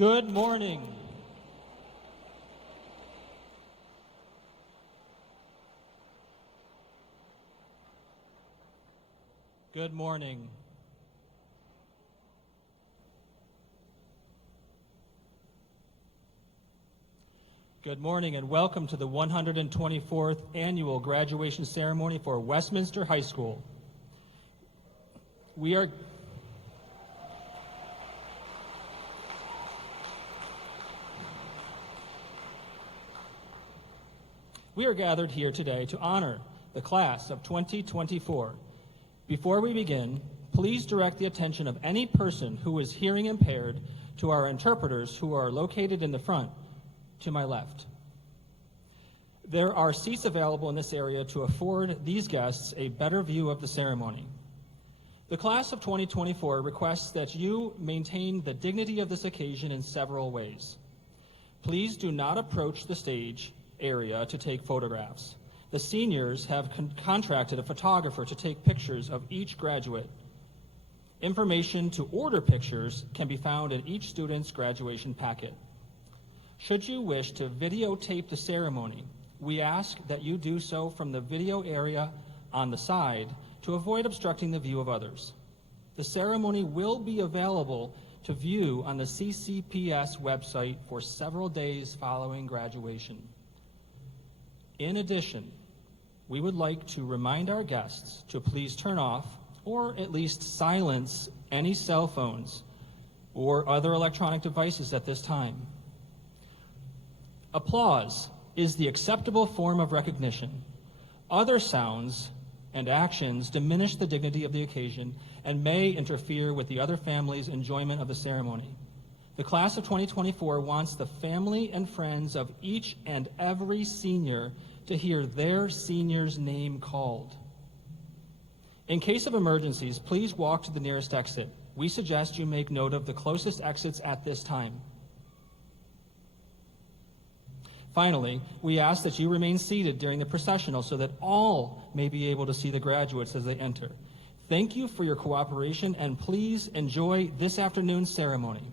Good morning. Good morning. Good morning and welcome to the 124th Annual Graduation Ceremony for Westminster High School. We are gathered here today to honor the class of 2024. Before we begin, please direct the attention of any person who is hearing impaired to our interpreters who are located in the front to my left. There are seats available in this area to afford these guests a better view of the ceremony. The class of 2024 requests that you maintain the dignity of this occasion in several ways. Please do not approach the stage area to take photographs. The seniors have contracted a photographer to take pictures of each graduate. Information to order pictures can be found in each student's graduation packet. Should you wish to videotape the ceremony, we ask that you do so from the video area on the side to avoid obstructing the view of others. The ceremony will be available to view on the CCPS website for several days following graduation. In addition, we would like to remind our guests to please turn off or at least silence any cell phones or other electronic devices at this time. Applause is the acceptable form of recognition. Other sounds and actions diminish the dignity of the occasion and may interfere with the other family's enjoyment of the ceremony. The class of 2024 wants the family and friends of each and every senior to hear their senior's name called. In case of emergencies, please walk to the nearest exit. We suggest you make note of the closest exits at this time. Finally, we ask that you remain seated during the processional so that all may be able to see the graduates as they enter. Thank you for your cooperation, and please enjoy this afternoon's ceremony.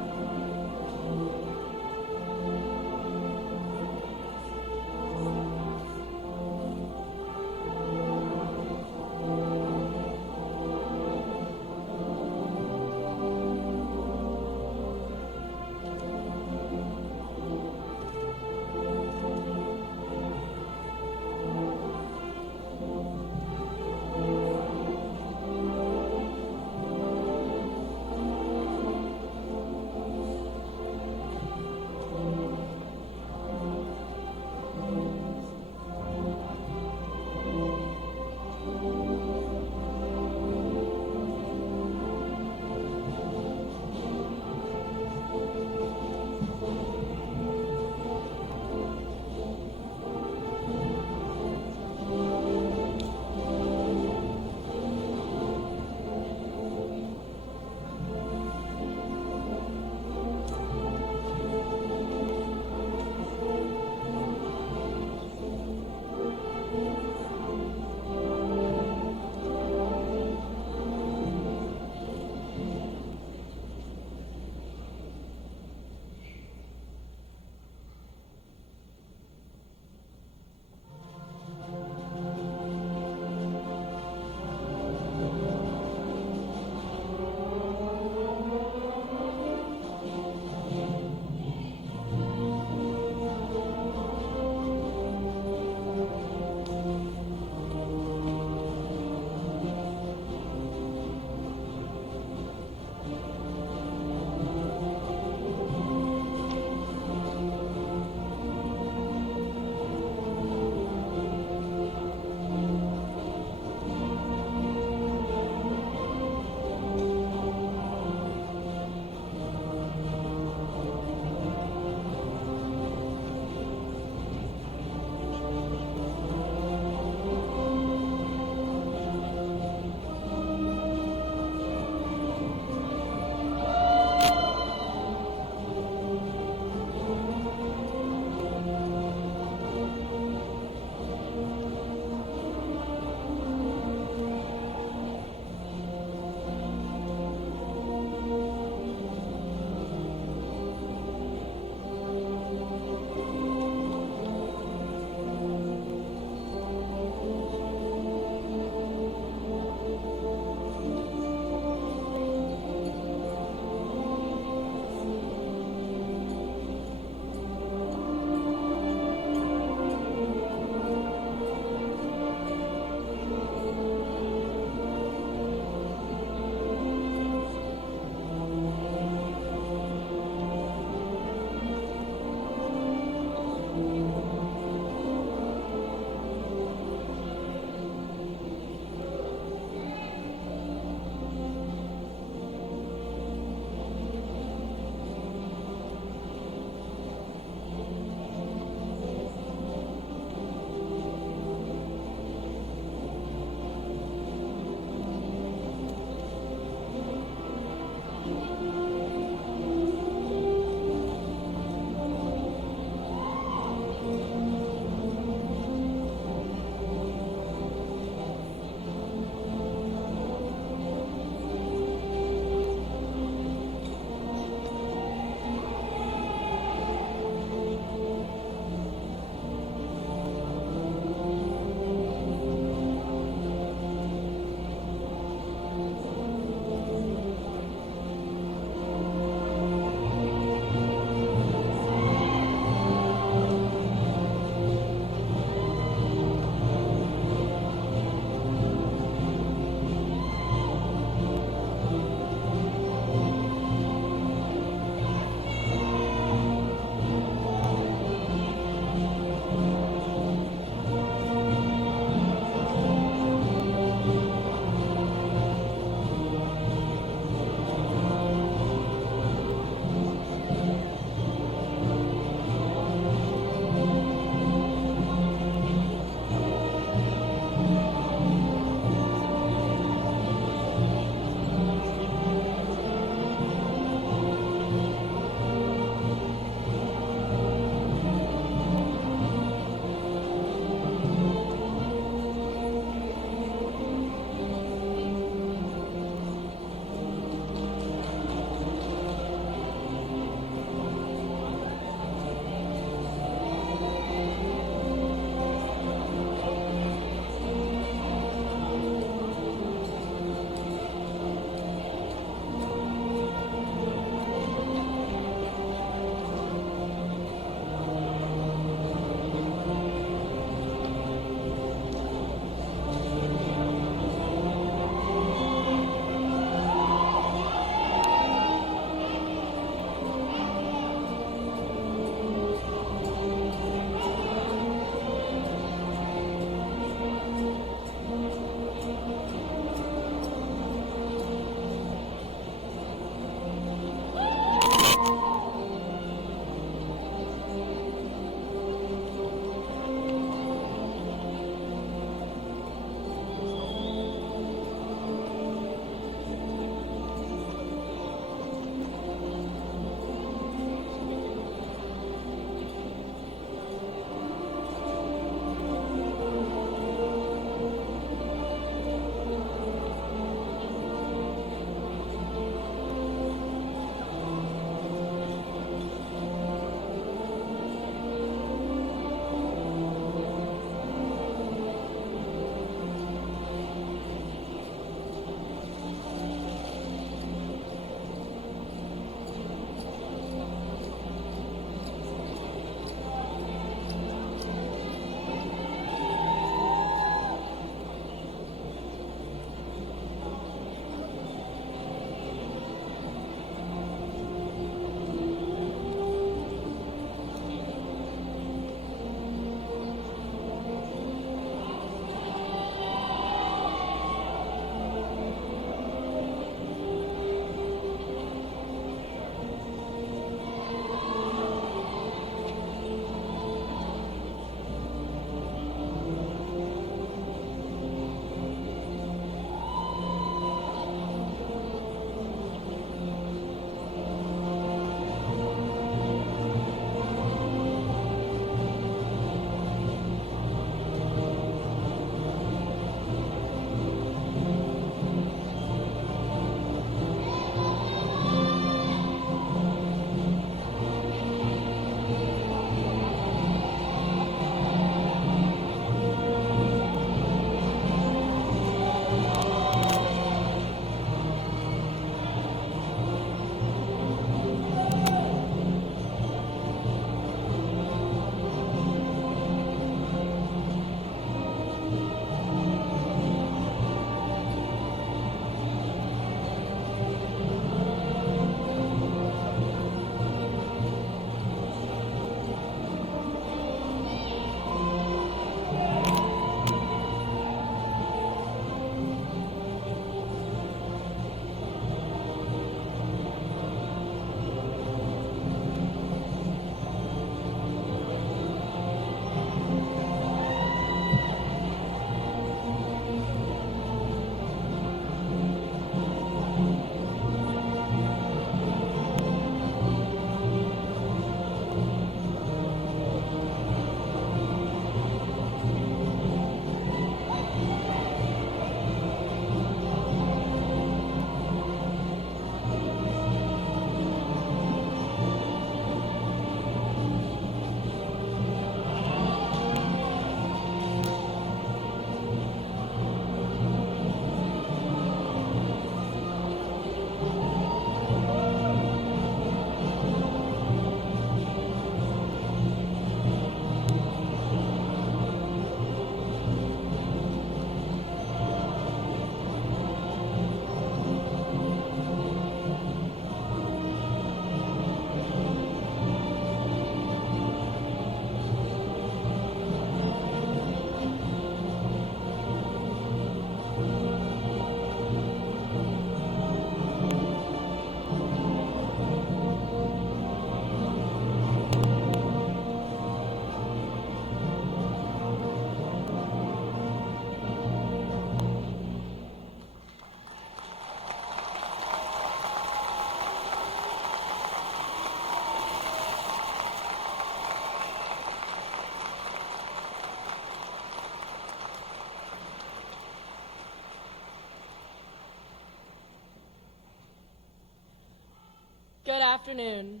afternoon.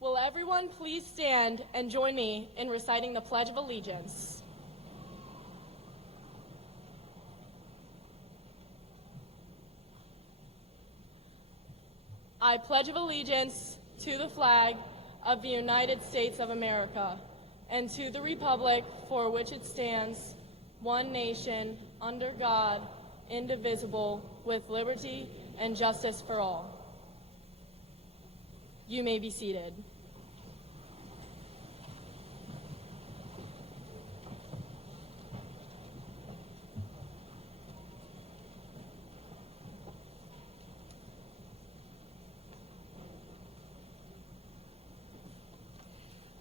Will everyone please stand and join me in reciting the Pledge of Allegiance? I pledge allegiance to the flag of the United States of America and to the republic for which it stands, one nation, under God, indivisible, with liberty and justice for all. You may be seated.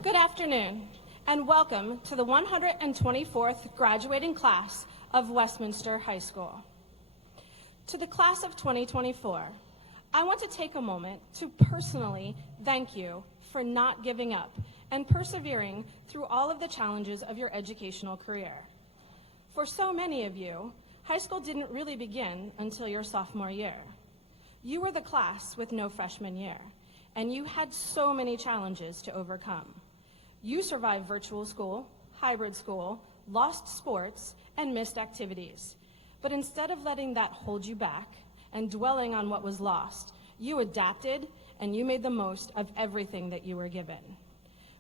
Good afternoon, and welcome to the 124th graduating class of Westminster High School. To the class of 2024, I want to take a moment to personally thank you for not giving up and persevering through all of the challenges of your educational career. For so many of you, high school didn't really begin until your sophomore year. You were the class with no freshman year, and you had so many challenges to overcome. You survived virtual school, hybrid school, lost sports, and missed activities. But instead of letting that hold you back and dwelling on what was lost, you adapted and you made the most of everything that you were given.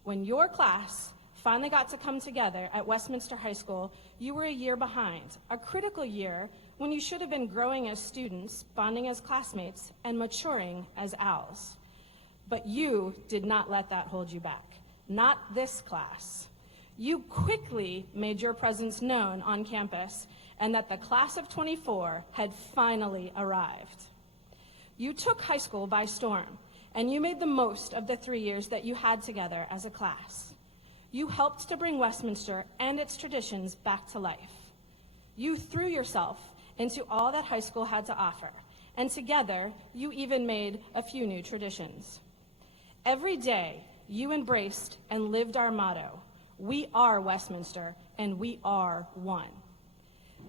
When your class finally got to come together at Westminster High School, you were a year behind, a critical year when you should have been growing as students, bonding as classmates, and maturing as owls. But you did not let that hold you back. Not this class. You quickly made your presence known on campus and that the class of 24 had finally arrived. You took high school by storm, and you made the most of the 3 years that you had together as a class. You helped to bring Westminster and its traditions back to life. You threw yourself into all that high school had to offer, and together you even made a few new traditions. Every day, you embraced and lived our motto, "We are Westminster, and we are one."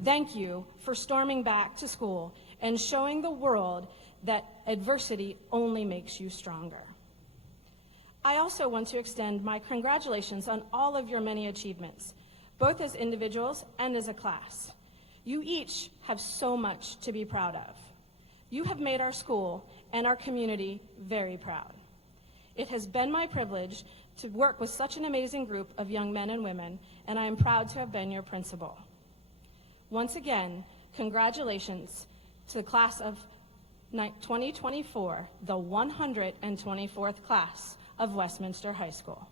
Thank you for storming back to school and showing the world that adversity only makes you stronger. I also want to extend my congratulations on all of your many achievements, both as individuals and as a class. You each have so much to be proud of. You have made our school and our community very proud. It has been my privilege to work with such an amazing group of young men and women, and I am proud to have been your principal. Once again, congratulations to the class of 2024, the 124th class of Westminster High School.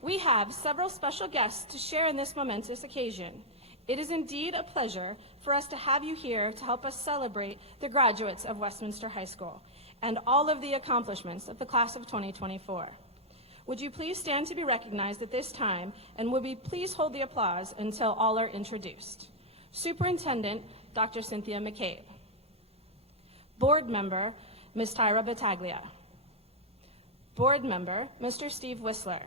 We have several special guests to share in this momentous occasion. It is indeed a pleasure for us to have you here to help us celebrate the graduates of Westminster High School and all of the accomplishments of the class of 2024. Would you please stand to be recognized at this time, and would we please hold the applause until all are introduced. Superintendent, Dr. Cynthia McCabe. Board Member, Ms. Tyra Battaglia. Board Member, Mr. Steve Whistler.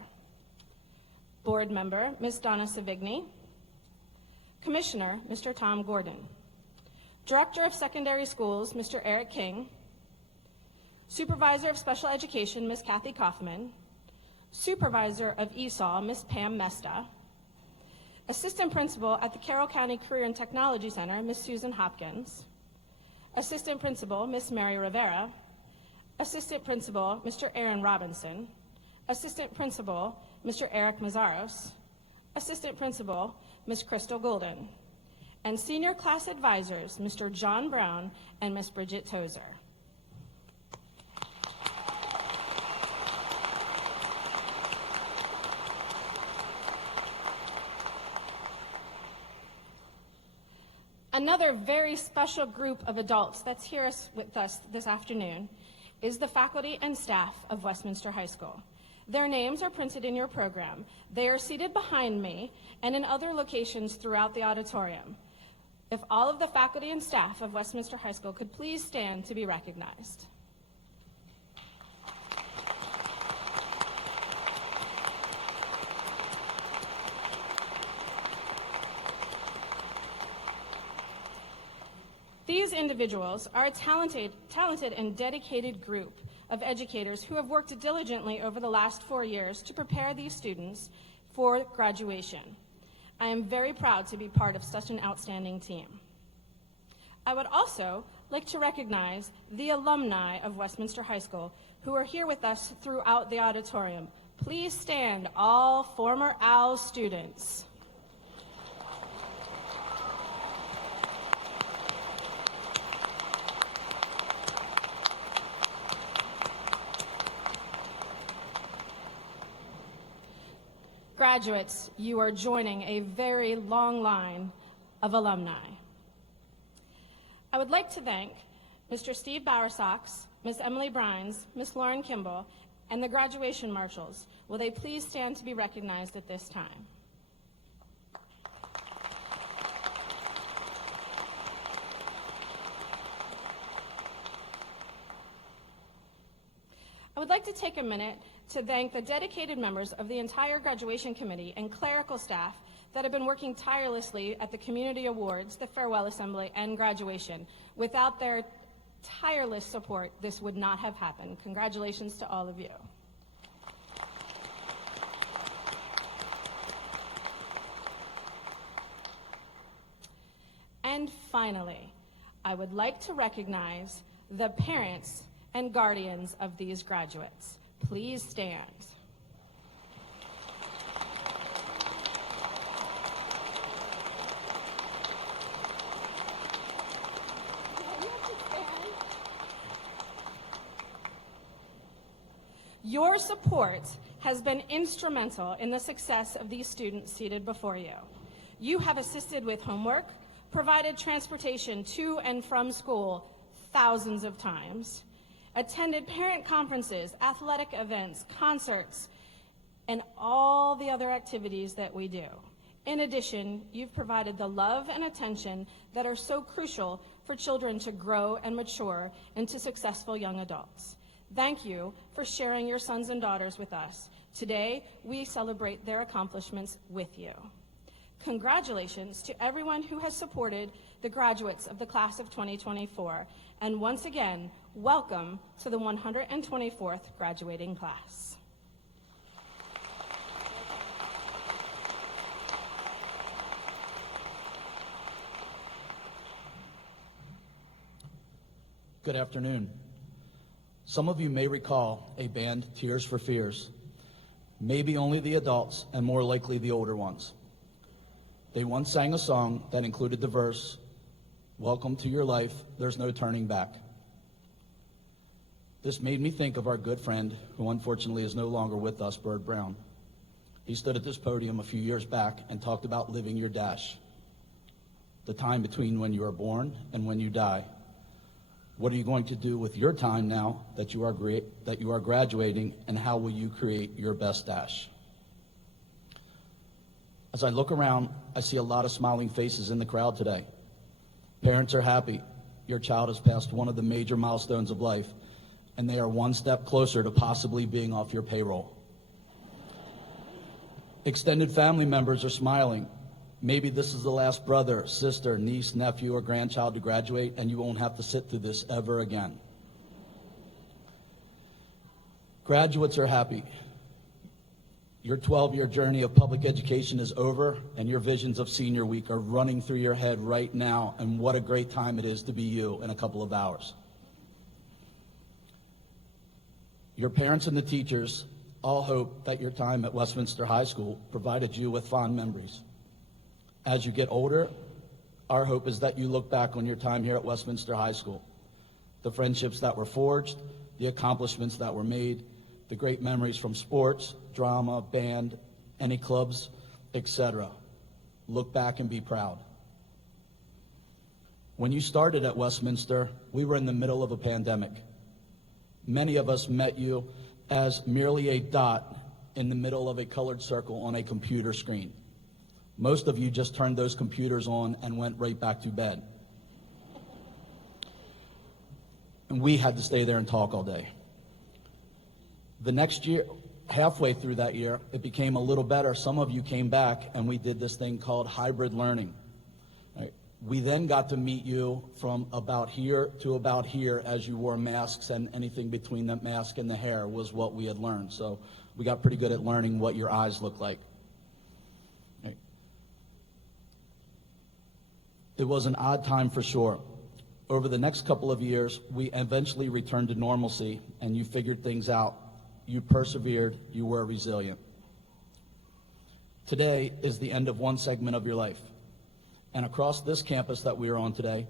Board Member, Ms. Donna Savigny. Commissioner, Mr. Tom Gordon. Director of Secondary Schools, Mr. Eric King. Supervisor of Special Education, Ms. Kathy Kaufman. Supervisor of ESOL, Ms. Pam Mesta. Assistant Principal at the Carroll County Career and Technology Center, Ms. Susan Hopkins. Assistant Principal, Ms. Mary Rivera. Assistant Principal, Mr. Aaron Robinson. Assistant Principal, Mr. Eric Mazzaros. Assistant Principal, Ms. Crystal Golden. And Senior Class Advisors, Mr. John Brown and Ms. Bridget Tozer. Another very special group of adults that's here with us this afternoon is the faculty and staff of Westminster High School. Their names are printed in your program. They are seated behind me and in other locations throughout the auditorium. If all of the faculty and staff of Westminster High School could please stand to be recognized. These individuals are a talented and dedicated group of educators who have worked diligently over the last 4 years to prepare these students for graduation. I am very proud to be part of such an outstanding team. I would also like to recognize the alumni of Westminster High School who are here with us throughout the auditorium. Please stand, all former OWL students. Graduates, you are joining a very long line of alumni. I would like to thank Mr. Steve Bowersox, Ms. Emily Brines, Ms. Lauren Kimball, and the graduation marshals. Will they please stand to be recognized at this time? I would like to take a minute to thank the dedicated members of the entire graduation committee and clerical staff that have been working tirelessly at the community awards, the farewell assembly, and graduation. Without their tireless support, this would not have happened. Congratulations to all of you. And finally, I would like to recognize the parents and guardians of these graduates. Please stand. Your support has been instrumental in the success of these students seated before you. You have assisted with homework, provided transportation to and from school thousands of times, attended parent conferences, athletic events, concerts, and all the other activities that we do. In addition, you've provided the love and attention that are so crucial for children to grow and mature into successful young adults. Thank you for sharing your sons and daughters with us. Today, we celebrate their accomplishments with you. Congratulations to everyone who has supported the graduates of the class of 2024. And once again, welcome to the 124th graduating class. Good afternoon. Some of you may recall a band, Tears for Fears. Maybe only the adults and more likely the older ones. They once sang a song that included the verse, "Welcome to your life, there's no turning back." This made me think of our good friend, who unfortunately is no longer with us, Bird Brown. He stood at this podium a few years back and talked about living your dash, the time between when you are born and when you die. What are you going to do with your time now that you are graduating, and how will you create your best dash? As I look around, I see a lot of smiling faces in the crowd today. Parents are happy. Your child has passed one of the major milestones of life, and they are one step closer to possibly being off your payroll. Extended family members are smiling. Maybe this is the last brother, sister, niece, nephew, or grandchild to graduate, and you won't have to sit through this ever again. Graduates are happy. Your 12-year journey of public education is over, and your visions of senior week are running through your head right now, and what a great time it is to be you in a couple of hours. Your parents and the teachers all hope that your time at Westminster High School provided you with fond memories. As you get older, our hope is that you look back on your time here at Westminster High School, the friendships that were forged, the accomplishments that were made, the great memories from sports, drama, band, any clubs, etc. Look back and be proud. When you started at Westminster, we were in the middle of a pandemic. Many of us met you as merely a dot in the middle of a colored circle on a computer screen. Most of you just turned those computers on and went right back to bed. And we had to stay there and talk all day. The next year, halfway through that year, it became a little better. Some of you came back and we did this thing called hybrid learning. Right? We then got to meet you from about here to about here as you wore masks, and anything between that mask and the hair was what we had learned. So we got pretty good at learning what your eyes look like. Right. It was an odd time for sure. Over the next couple of years, we eventually returned to normalcy, and you figured things out. You persevered, you were resilient. Today is the end of one segment of your life. And across this campus that we are on today,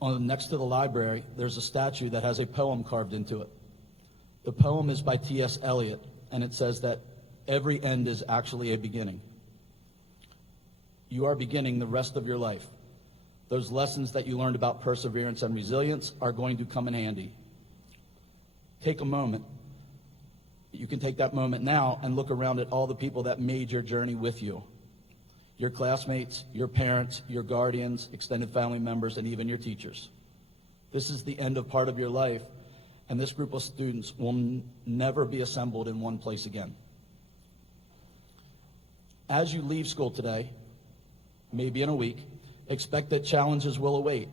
next to the library, there's a statue that has a poem carved into it. The poem is by T.S. Eliot, and it says that every end is actually a beginning. You are beginning the rest of your life. Those lessons that you learned about perseverance and resilience are going to come in handy. Take a moment. You can take that moment now and look around at all the people that made your journey with you. Your classmates, your parents, your guardians, extended family members, and even your teachers. This is the end of part of your life, and this group of students will never be assembled in one place again. As you leave school today, maybe in a week, expect that challenges will await.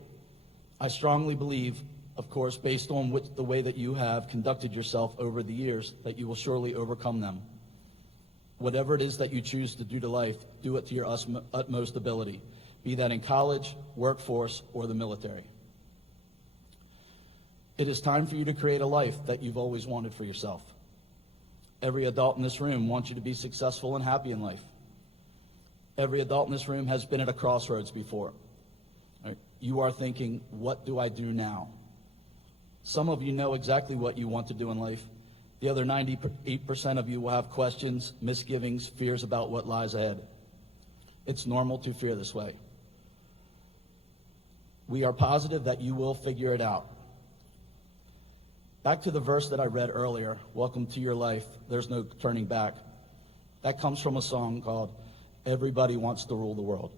I strongly believe, of course, based on the way that you have conducted yourself over the years, that you will surely overcome them. Whatever it is that you choose to do to life, do it to your utmost ability, be that in college, workforce, or the military. It is time for you to create a life that you've always wanted for yourself. Every adult in this room wants you to be successful and happy in life. Every adult in this room has been at a crossroads before. Right? You are thinking, what do I do now? Some of you know exactly what you want to do in life. The other 98% of you will have questions, misgivings, fears about what lies ahead. It's normal to fear this way. We are positive that you will figure it out. Back to the verse that I read earlier, welcome to your life, there's no turning back. That comes from a song called Everybody Wants to Rule the World.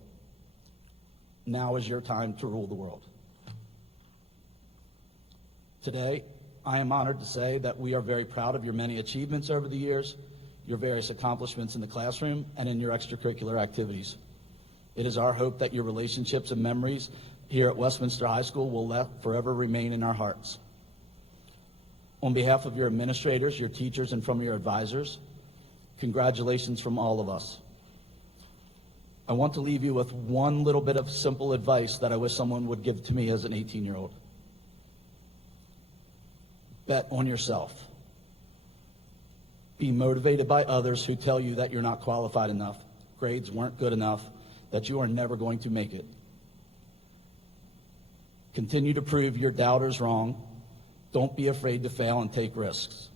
Now is your time to rule the world. Today, I am honored to say that we are very proud of your many achievements over the years, your various accomplishments in the classroom, and in your extracurricular activities. It is our hope that your relationships and memories here at Westminster High School will forever remain in our hearts. On behalf of your administrators, your teachers, and from your advisors, congratulations from all of us. I want to leave you with one little bit of simple advice that I wish someone would give to me as an 18-year-old. Bet on yourself. Be motivated by others who tell you that you're not qualified enough, grades weren't good enough, that you are never going to make it. Continue to prove your doubters wrong. Don't be afraid to fail and take risks.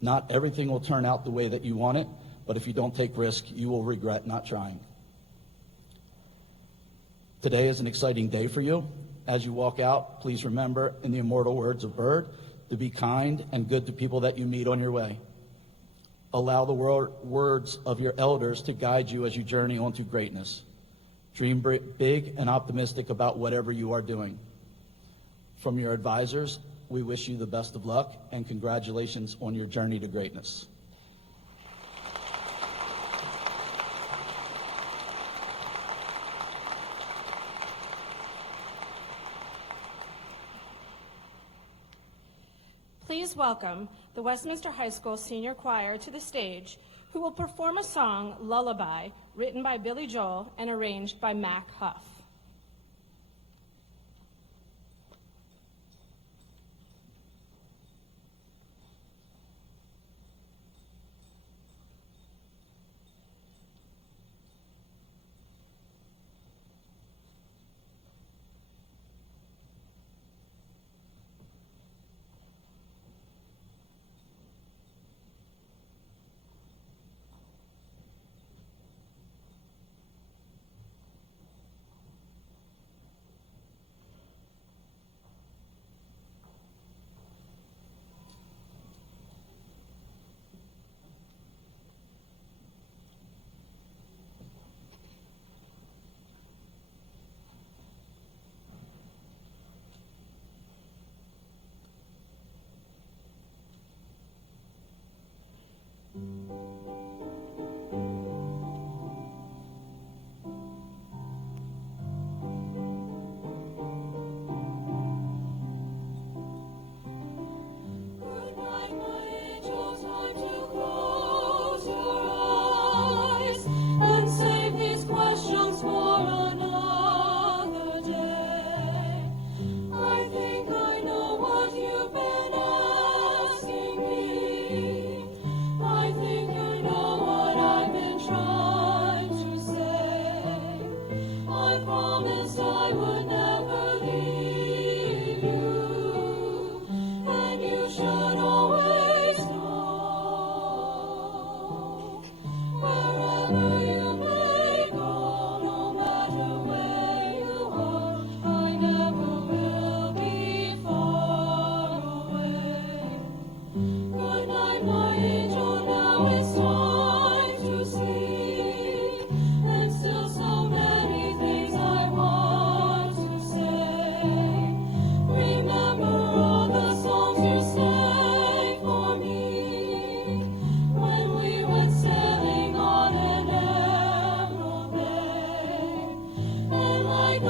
Not everything will turn out the way that you want it, but if you don't take risk, you will regret not trying. Today is an exciting day for you. As you walk out, please remember, in the immortal words of Byrd, to be kind and good to people that you meet on your way. Allow the words of your elders to guide you as you journey on to greatness. Dream big and optimistic about whatever you are doing. From your advisors, we wish you the best of luck and congratulations on your journey to greatness. Please welcome the Westminster High School Senior Choir to the stage, who will perform a song, Lullaby, written by Billy Joel and arranged by Mac Huff.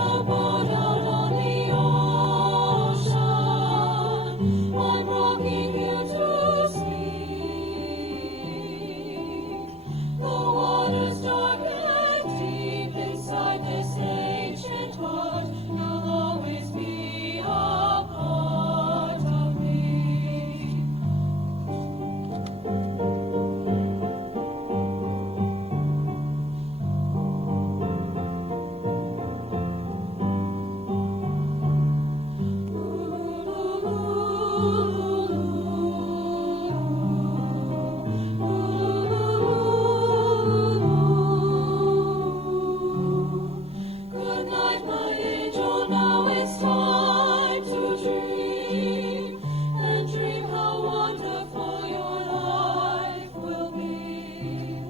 the boat out on the ocean. I'm rocking you to sleep. The water's dark and deep inside this ancient heart. You'll always be a part of me. Good night, my angel. Now it's time to dream, and dream how wonderful your life will be.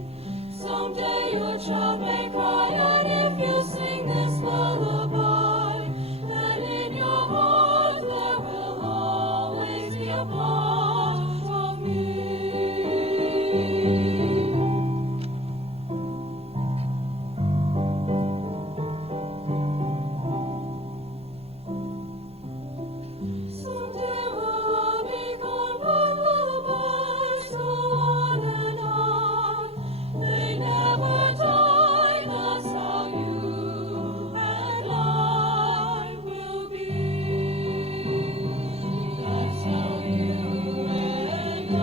Someday your child may cry, and if you sing this lullaby, then in your heart there will always be a part of me. Someday we'll all be gone, but lullabies go on and on. They never die, that's how you and I will be. That's how you and I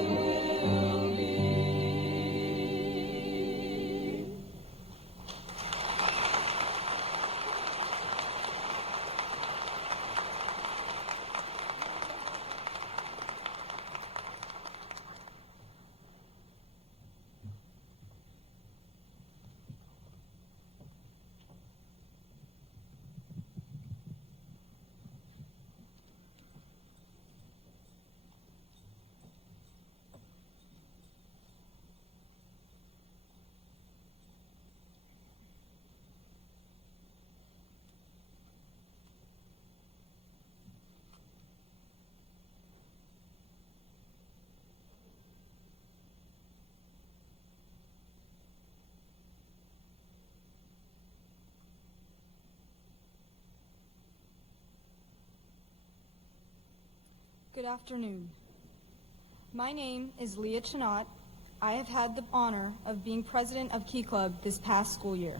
will be. Good afternoon. My name is Leah Chenot. I have had the honor of being president of Key Club this past school year.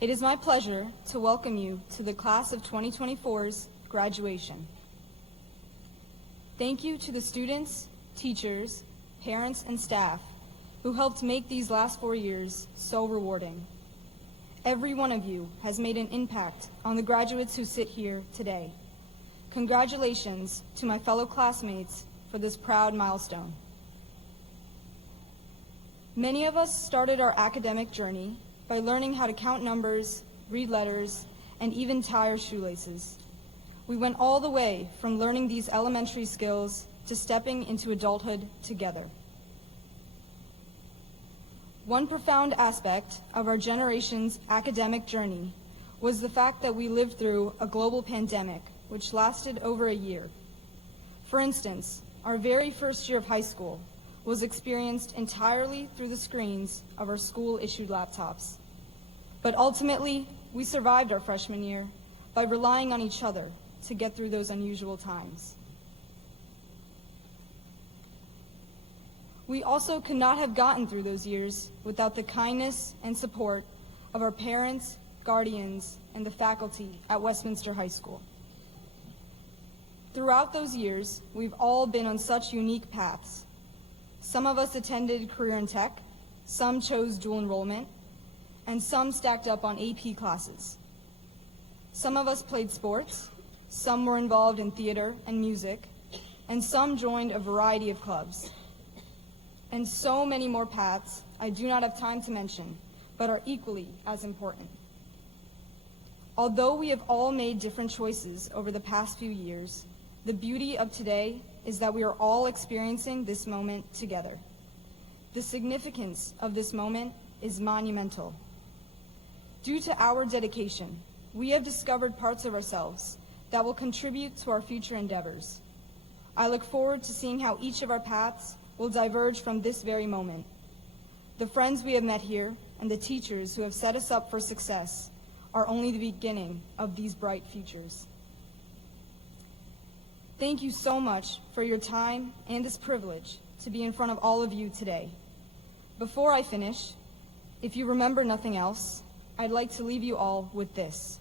It is my pleasure to welcome you to the class of 2024's graduation. Thank you to the students, teachers, parents, and staff who helped make these last 4 years so rewarding. Every one of you has made an impact on the graduates who sit here today. Congratulations to my fellow classmates for this proud milestone. Many of us started our academic journey by learning how to count numbers, read letters, and even tie our shoelaces. We went all the way from learning these elementary skills to stepping into adulthood together. One profound aspect of our generation's academic journey was the fact that we lived through a global pandemic which lasted over a year. For instance, our very first year of high school was experienced entirely through the screens of our school-issued laptops. But ultimately, we survived our freshman year by relying on each other to get through those unusual times. We also could not have gotten through those years without the kindness and support of our parents, guardians, and the faculty at Westminster High School. Throughout those years, we've all been on such unique paths. Some of us attended career in tech, some chose dual enrollment, and some stacked up on AP classes. Some of us played sports, some were involved in theater and music, and some joined a variety of clubs. And so many more paths I do not have time to mention, but are equally as important. Although we have all made different choices over the past few years, the beauty of today is that we are all experiencing this moment together. The significance of this moment is monumental. Due to our dedication, we have discovered parts of ourselves that will contribute to our future endeavors. I look forward to seeing how each of our paths will diverge from this very moment. The friends we have met here and the teachers who have set us up for success are only the beginning of these bright futures. Thank you so much for your time and this privilege to be in front of all of you today. Before I finish, if you remember nothing else, I'd like to leave you all with this.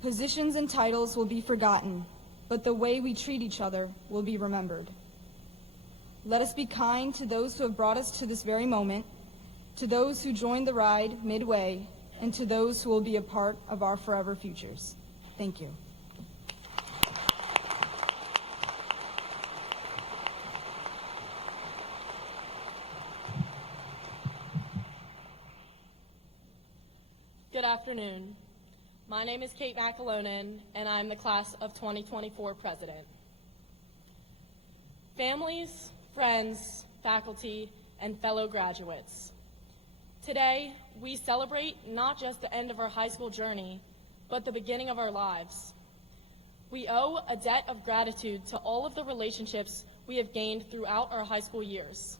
Positions and titles will be forgotten, but the way we treat each other will be remembered. Let us be kind to those who have brought us to this very moment, to those who joined the ride midway, and to those who will be a part of our forever futures. Thank you. Good afternoon. My name is Kate McAlonen, and I'm the class of 2024 president. Families, friends, faculty, and fellow graduates. Today, we celebrate not just the end of our high school journey, but the beginning of our lives. We owe a debt of gratitude to all of the relationships we have gained throughout our high school years.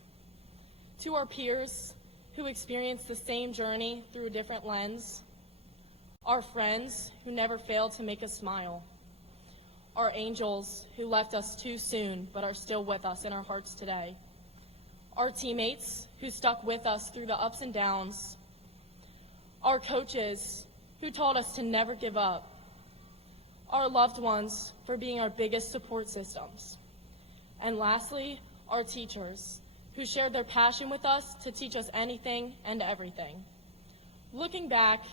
To our peers who experienced the same journey through a different lens, our friends who never failed to make us smile, our angels who left us too soon but are still with us in our hearts today, our teammates who stuck with us through the ups and downs, our coaches who taught us to never give up, our loved ones for being our biggest support systems, and lastly, our teachers who shared their passion with us to teach us anything and everything. Looking back,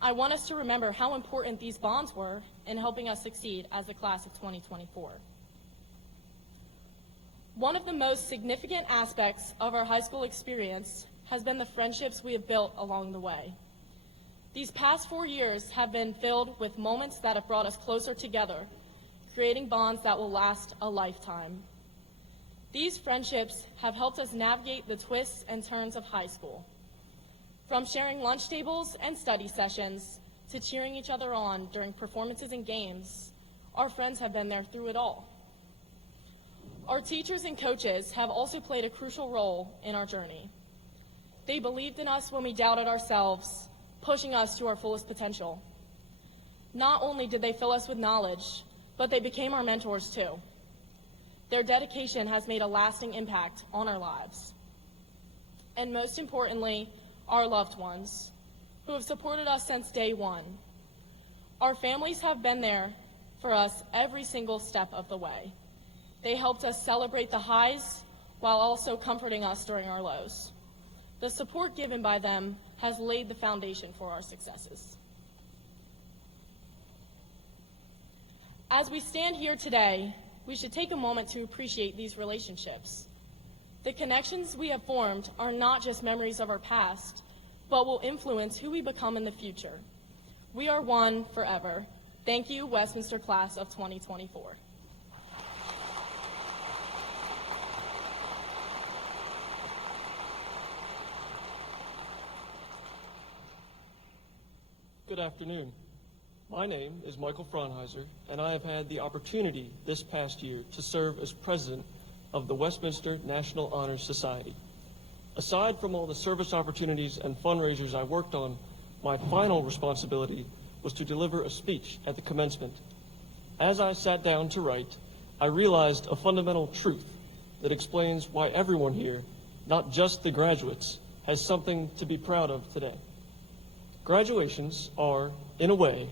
I want us to remember how important these bonds were in helping us succeed as the class of 2024. One of the most significant aspects of our high school experience has been the friendships we have built along the way. These past 4 years have been filled with moments that have brought us closer together, creating bonds that will last a lifetime. These friendships have helped us navigate the twists and turns of high school. From sharing lunch tables and study sessions to cheering each other on during performances and games, our friends have been there through it all. Our teachers and coaches have also played a crucial role in our journey. They believed in us when we doubted ourselves, pushing us to our fullest potential. Not only did they fill us with knowledge, but they became our mentors too. Their dedication has made a lasting impact on our lives. And most importantly, our loved ones, who have supported us since day one. Our families have been there for us every single step of the way. They helped us celebrate the highs while also comforting us during our lows. The support given by them has laid the foundation for our successes. As we stand here today, we should take a moment to appreciate these relationships. The connections we have formed are not just memories of our past, but will influence who we become in the future. We are one forever. Thank you, Westminster Class of 2024. Good afternoon. My name is Michael Fraunheiser, and I have had the opportunity this past year to serve as president of the Westminster National Honor Society. Aside from all the service opportunities and fundraisers I worked on, my final responsibility was to deliver a speech at the commencement. As I sat down to write, I realized a fundamental truth that explains why everyone here, not just the graduates, has something to be proud of today. Graduations are, in a way,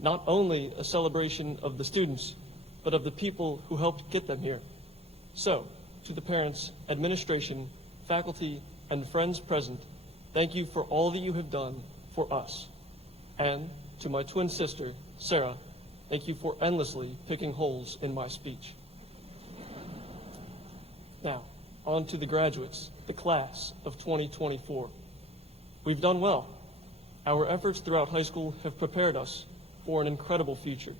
not only a celebration of the students, but of the people who helped get them here. So, to the parents, administration, faculty, and friends present, thank you for all that you have done for us. And to my twin sister, Sarah, thank you for endlessly picking holes in my speech. Now, on to the graduates, the class of 2024. We've done well. Our efforts throughout high school have prepared us for an incredible future.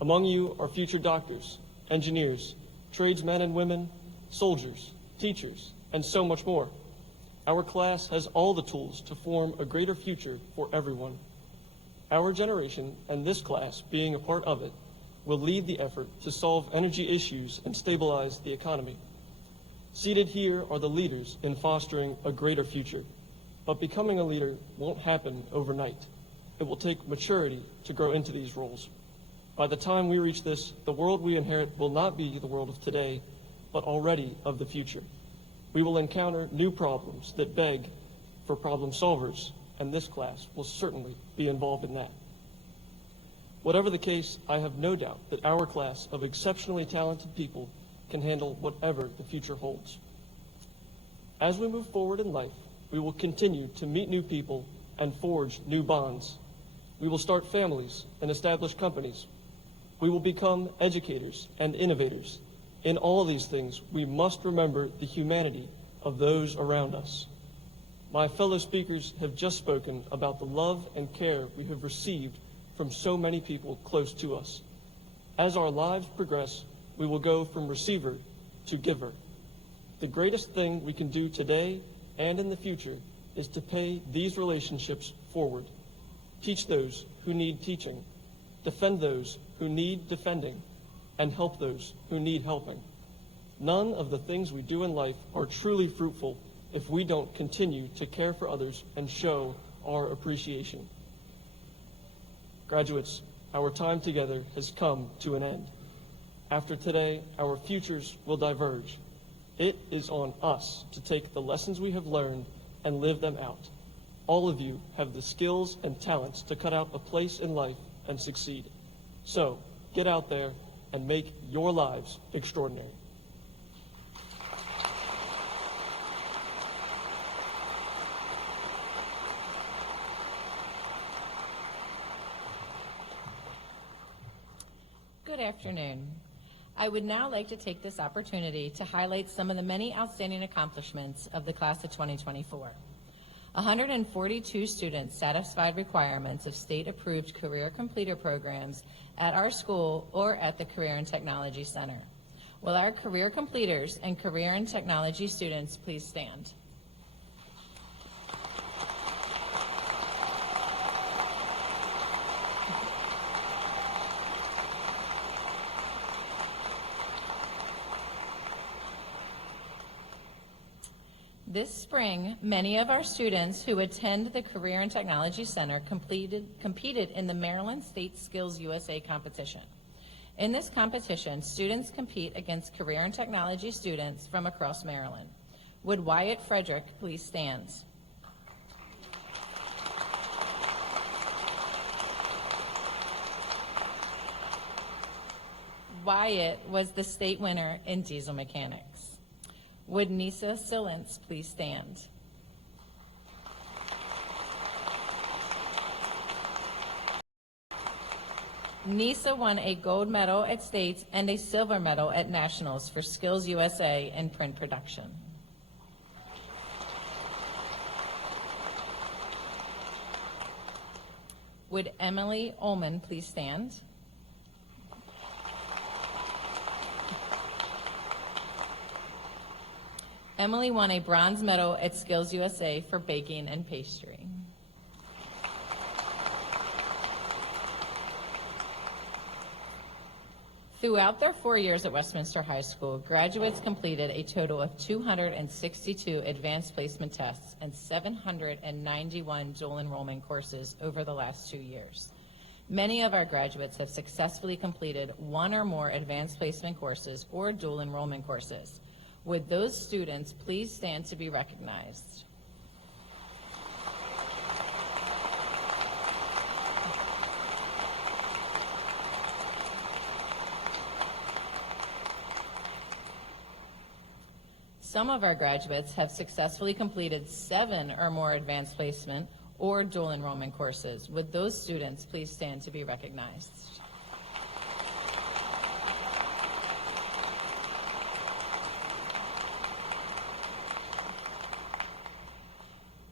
Among you are future doctors, engineers, tradesmen and women, soldiers, teachers, and so much more. Our class has all the tools to form a greater future for everyone. Our generation, and this class being a part of it, will lead the effort to solve energy issues and stabilize the economy. Seated here are the leaders in fostering a greater future. But becoming a leader won't happen overnight. It will take maturity to grow into these roles. By the time we reach this, the world we inherit will not be the world of today, but already of the future. We will encounter new problems that beg for problem solvers, and this class will certainly be involved in that. Whatever the case, I have no doubt that our class of exceptionally talented people can handle whatever the future holds. As we move forward in life, we will continue to meet new people and forge new bonds. We will start families and establish companies. We will become educators and innovators. In all of these things, we must remember the humanity of those around us. My fellow speakers have just spoken about the love and care we have received from so many people close to us. As our lives progress, we will go from receiver to giver. The greatest thing we can do today and in the future is to pay these relationships forward. Teach those who need teaching, defend those who need defending, and help those who need helping. None of the things we do in life are truly fruitful if we don't continue to care for others and show our appreciation. Graduates, our time together has come to an end. After today, our futures will diverge. It is on us to take the lessons we have learned and live them out. All of you have the skills and talents to cut out a place in life and succeed. So, get out there and make your lives extraordinary. Good afternoon. I would now like to take this opportunity to highlight some of the many outstanding accomplishments of the class of 2024. 142 students satisfied requirements of state-approved career completer programs at our school or at the Career and Technology Center. Will our career completers and career and technology students please stand? This spring, many of our students who attend the Career and Technology Center competed in the Maryland State Skills USA competition. In this competition, students compete against career and technology students from across Maryland. Would Wyatt Frederick please stand? Wyatt was the state winner in diesel mechanics. Would Nisa Sillence please stand? Nisa won a gold medal at states and a silver medal at nationals for Skills USA in print production. Would Emily Ullman please stand? Emily won a bronze medal at Skills USA for baking and pastry. Throughout their 4 years at Westminster High School, graduates completed a total of 262 advanced placement tests and 791 dual enrollment courses over the last 2 years. Many of our graduates have successfully completed one or more advanced placement courses or dual enrollment courses. Would those students please stand to be recognized? Some of our graduates have successfully completed 7 or more advanced placement or dual enrollment courses. Would those students please stand to be recognized?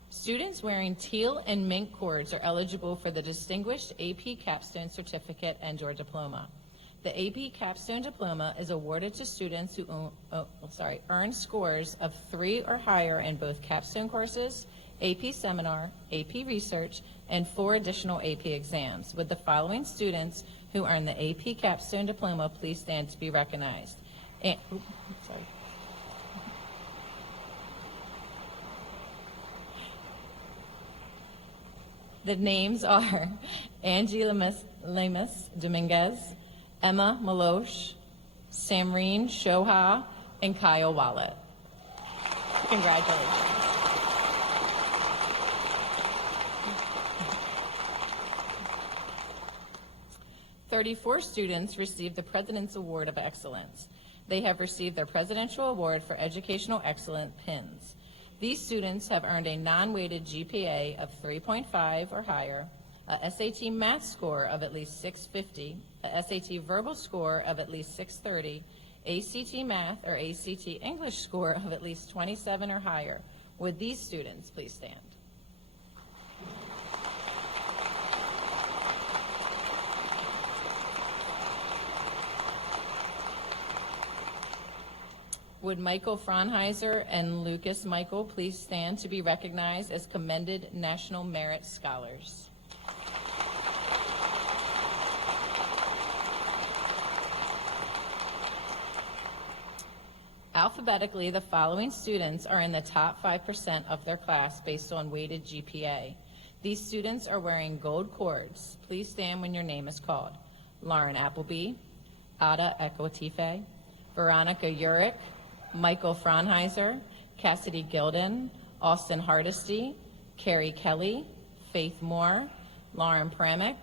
Students wearing teal and mink cords are eligible for the Distinguished AP Capstone Certificate and/or Diploma. The AP Capstone Diploma is awarded to students who earn scores of 3 or higher in both capstone courses, AP Seminar, AP Research, and 4 additional AP exams. Would the following students who earn the AP Capstone Diploma please stand to be recognized? Sorry. The names are Angie Lemus Dominguez, Emma Malosh, Samreen Shoha, and Kyle Wallet. Congratulations. "34 students received the President's Award of Excellence. They have received their Presidential Award for Educational Excellence pins. These students have earned a non-weighted GPA of 3.5 or higher, a SAT math score of at least 650, a SAT verbal score of at least 630, ACT math or ACT English score of at least 27 or higher. Would these students please stand? Would Michael Fraunheiser and Lucas Michael please stand to be recognized as commended National Merit Scholars? Alphabetically, the following students are in the top 5% of their class based on weighted GPA. These students are wearing gold cords. Please stand when your name is called. Lauren Appleby, Ada Ekotife, Veronica Urich, Michael Fraunheiser, Cassidy Gilden, Austin Hardesty, Carrie Kelly, Faith Moore, Lauren Pramick,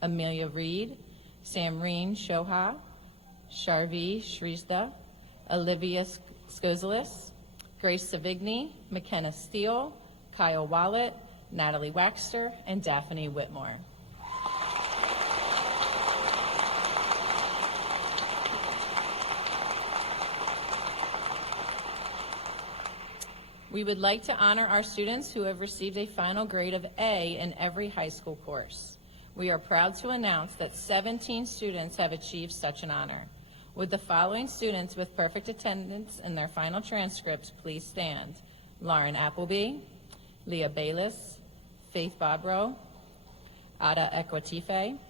Amelia Reed, Samreen Shoha, Sharvi Shrestha, Olivia Skozelis, Grace Savigny, McKenna Steele, Kyle Wallet, Natalie Waxter, and Daphne Whitmore. We would like to honor our students who have received a final grade of A in every high school course. We are proud to announce that 17 students have achieved such an honor. Would the following students with perfect attendance in their final transcripts please stand? Lauren Appleby, Leah Bayless, Faith Bobrow, Ada Ekotife,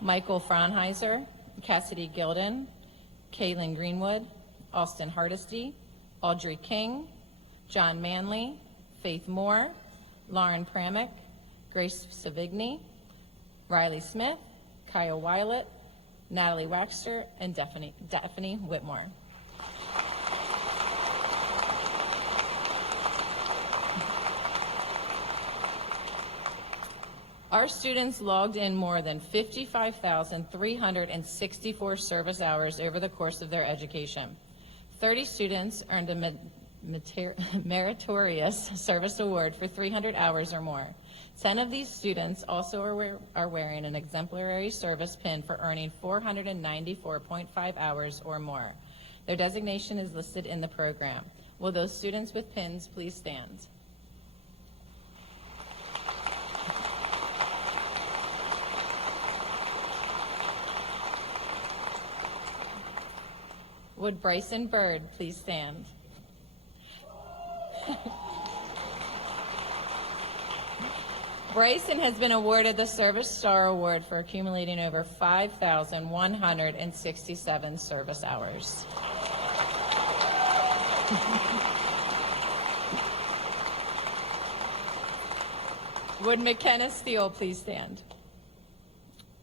Michael Fraunheiser, Cassidy Gilden, Kaylin Greenwood, Austin Hardesty, Audrey King, John Manley, Faith Moore, Lauren Pramick, Grace Savigny, Riley Smith, Kyle Weilet, Natalie Waxter, and Daphne Whitmore. Our students logged in more than 55,364 service hours over the course of their education. 30 students earned a meritorious service award for 300 hours or more. 10 of these students also are wearing an exemplary service pin for earning 494.5 hours or more. Their designation is listed in the program. Will those students with pins please stand? Would Bryson Bird please stand? Bryson has been awarded the Service Star Award for accumulating over 5,167 service hours. Would McKenna Steele please stand?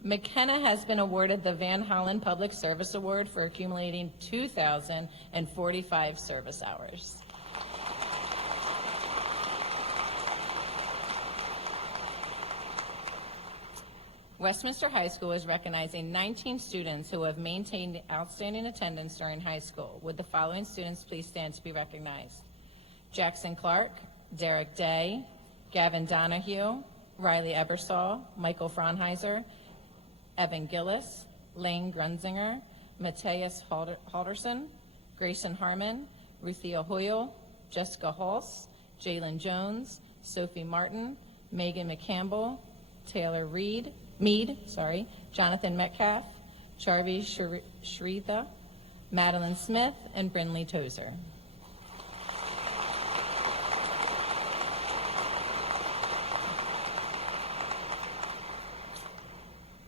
McKenna has been awarded the Van Hollen Public Service Award for accumulating 2,045 service hours. Westminster High School is recognizing 19 students who have maintained outstanding attendance during high school. Would the following students please stand to be recognized? Jackson Clark, Derek Day, Gavin Donahue, Riley Ebersol, Michael Fraunheiser, Evan Gillis, Lane Grunzinger, Mateus Halderson, Grayson Harmon, Ruthia Hoyle, Jessica Hulse, Jalen Jones, Sophie Martin, Megan McCampbell, Taylor Mead, Jonathan Metcalf, Charvi Shrestha, Madeline Smith, and Brinley Tozer.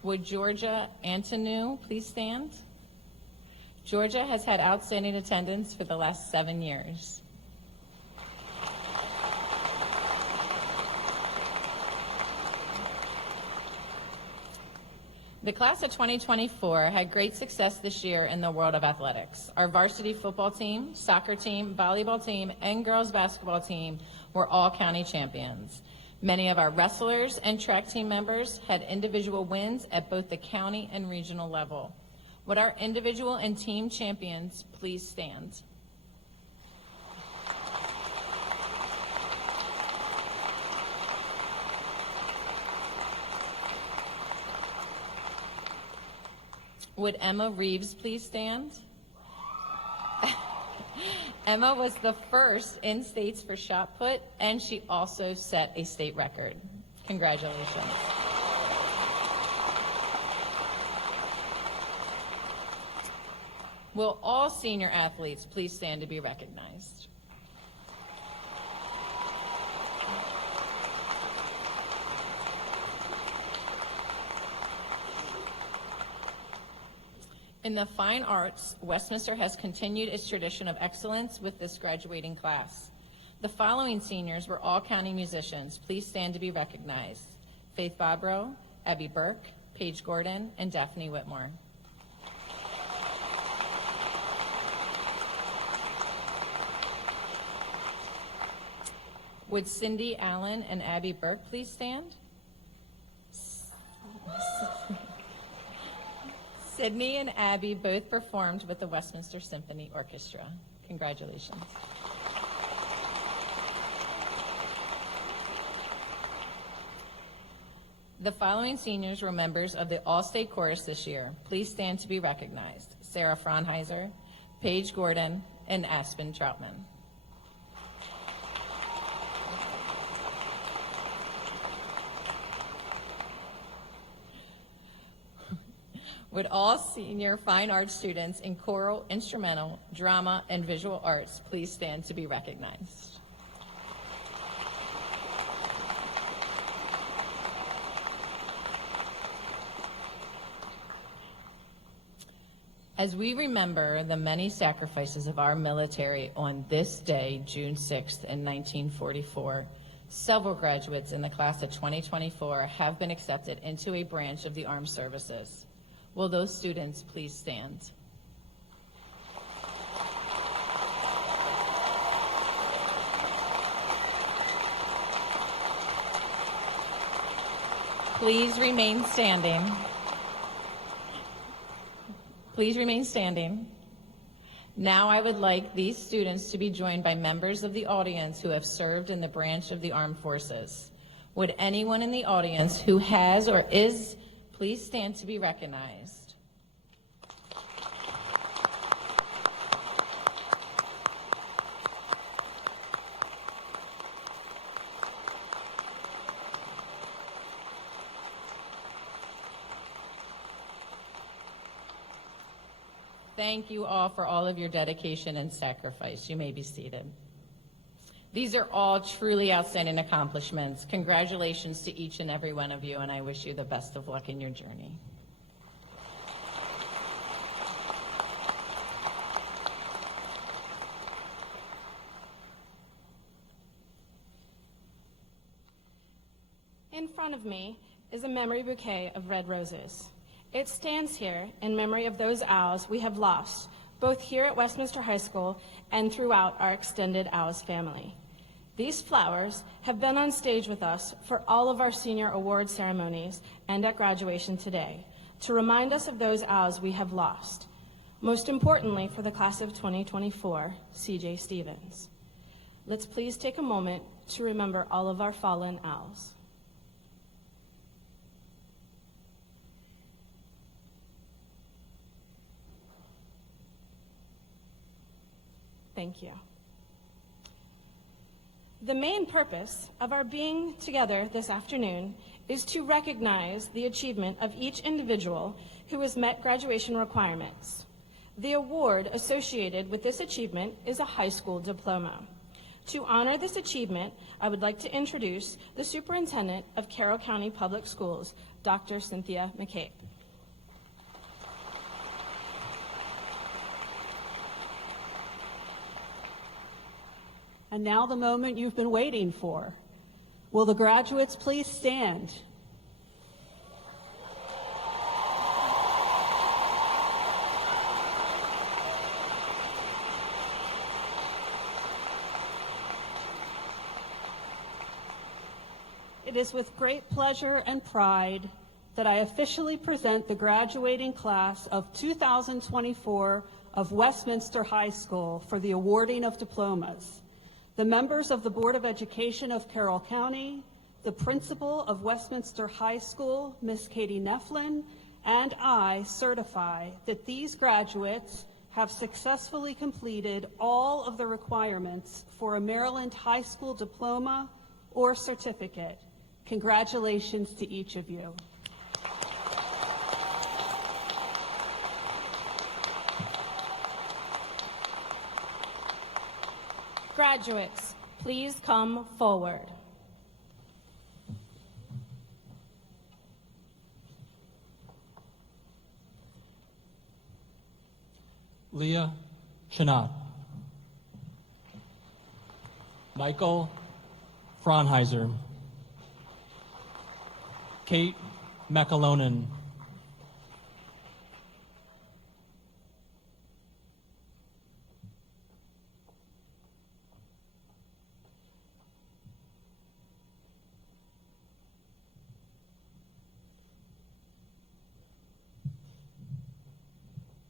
Would Georgia Antonou please stand? Georgia has had outstanding attendance for the last 7 years. The class of 2024 had great success this year in the world of athletics. Our varsity football team, soccer team, volleyball team, and girls basketball team were all county champions. Many of our wrestlers and track team members had individual wins at both the county and regional level. Would our individual and team champions please stand? Would Emma Reeves please stand? Emma was the first in states for shot put, and she also set a state record. Congratulations. Will all senior athletes please stand to be recognized? In the fine arts, Westminster has continued its tradition of excellence with this graduating class. The following seniors were all county musicians. Please stand to be recognized. Faith Bobrow, Abby Burke, Paige Gordon, and Daphne Whitmore. Would Cindy Allen and Abby Burke please stand? Sydney and Abby both performed with the Westminster Symphony Orchestra. Congratulations. The following seniors were members of the All-State Chorus this year. Please stand to be recognized. Sarah Fraunheiser, Paige Gordon, and Aspen Troutman. Would all senior fine arts students in choral, instrumental, drama, and visual arts please stand to be recognized? As we remember the many sacrifices of our military on this day, June 6th in 1944, several graduates in the class of 2024 have been accepted into a branch of the armed services. Will those students please stand? Please remain standing. Please remain standing. Now I would like these students to be joined by members of the audience who have served in the branch of the armed forces. Would anyone in the audience who has or is, please stand to be recognized. Thank you all for all of your dedication and sacrifice. You may be seated. These are all truly outstanding accomplishments. Congratulations to each and every one of you, and I wish you the best of luck in your journey. In front of me is a memory bouquet of red roses. It stands here in memory of those owls we have lost, both here at Westminster High School and throughout our extended OWS family. These flowers have been on stage with us for all of our senior award ceremonies and at graduation today to remind us of those owls we have lost. Most importantly, for the class of 2024, CJ Stevens. Let's please take a moment to remember all of our fallen owls. Thank you. The main purpose of our being together this afternoon is to recognize the achievement of each individual who has met graduation requirements. The award associated with this achievement is a high school diploma. To honor this achievement, I would like to introduce the Superintendent of Carroll County Public Schools, Dr. Cynthia McCabe. And now the moment you've been waiting for. Will the graduates please stand? It is with great pleasure and pride that I officially present the graduating class of 2024 of Westminster High School for the awarding of diplomas. The members of the Board of Education of Carroll County, the principal of Westminster High School, Miss Katie Neflin, and I certify that these graduates have successfully completed all of the requirements for a Maryland high school diploma or certificate. Congratulations to each of you. Graduates, please come forward. Leah Chanat. Michael Fraunheiser. Kate McAlonen.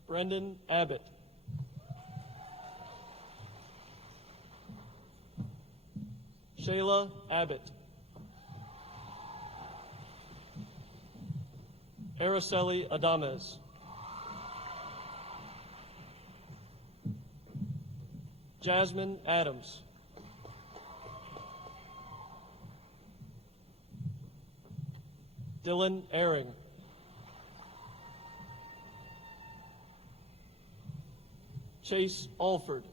Brendan Abbott. Shayla Abbott. Araceli Adames. Jasmine Adams. Dylan Ehring. Chase Alford.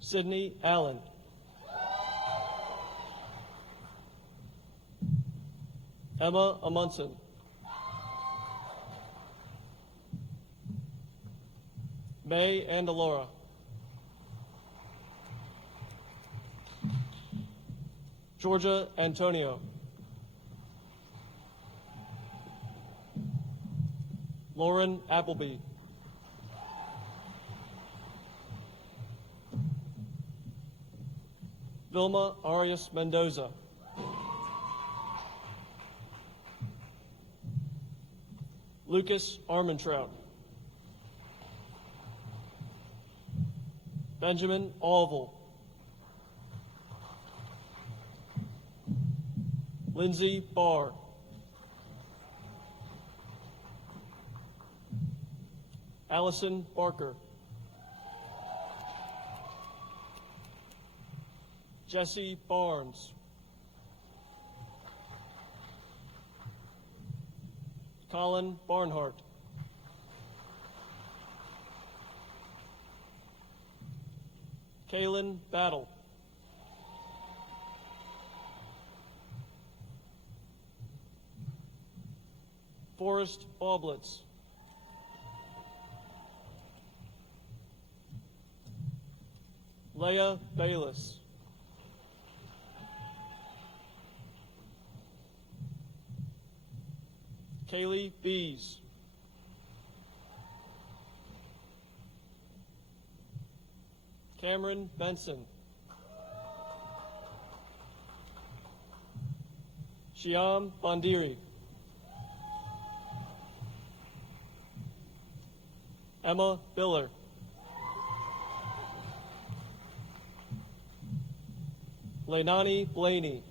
Sydney Allen. Emma Amundsen. May Andalora. Georgia Antonio. Lauren Appleby. Vilma Arias Mendoza. Lucas Armentrout. Benjamin Alville. Lindsay Barr. Allison Barker. Jesse Barnes. Colin Barnhart. Kaylin Battle. Forrest Boblitz. Leah Bayless. Kaylee Bees. Cameron Benson. Shyam Bandiri. Emma Biller. Leilani Blaney.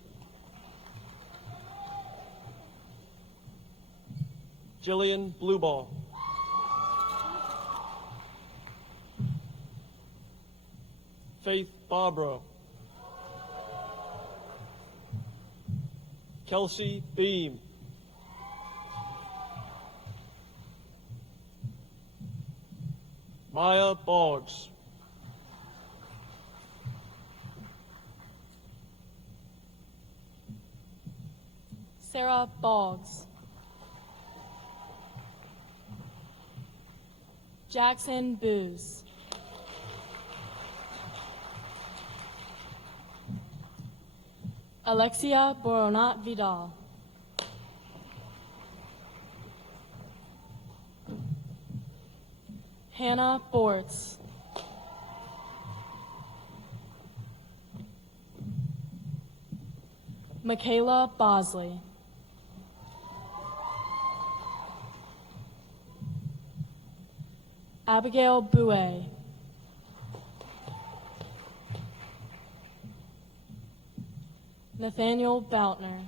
Jillian Blueball. Faith Bobro. Kelsey Beam. Maya Boggs. Sarah Boggs. Jackson Booz. Alexia Boronat Vidal. Hannah Bortz. Michaela Bosley. Abigail Bouet. Nathaniel Boutner.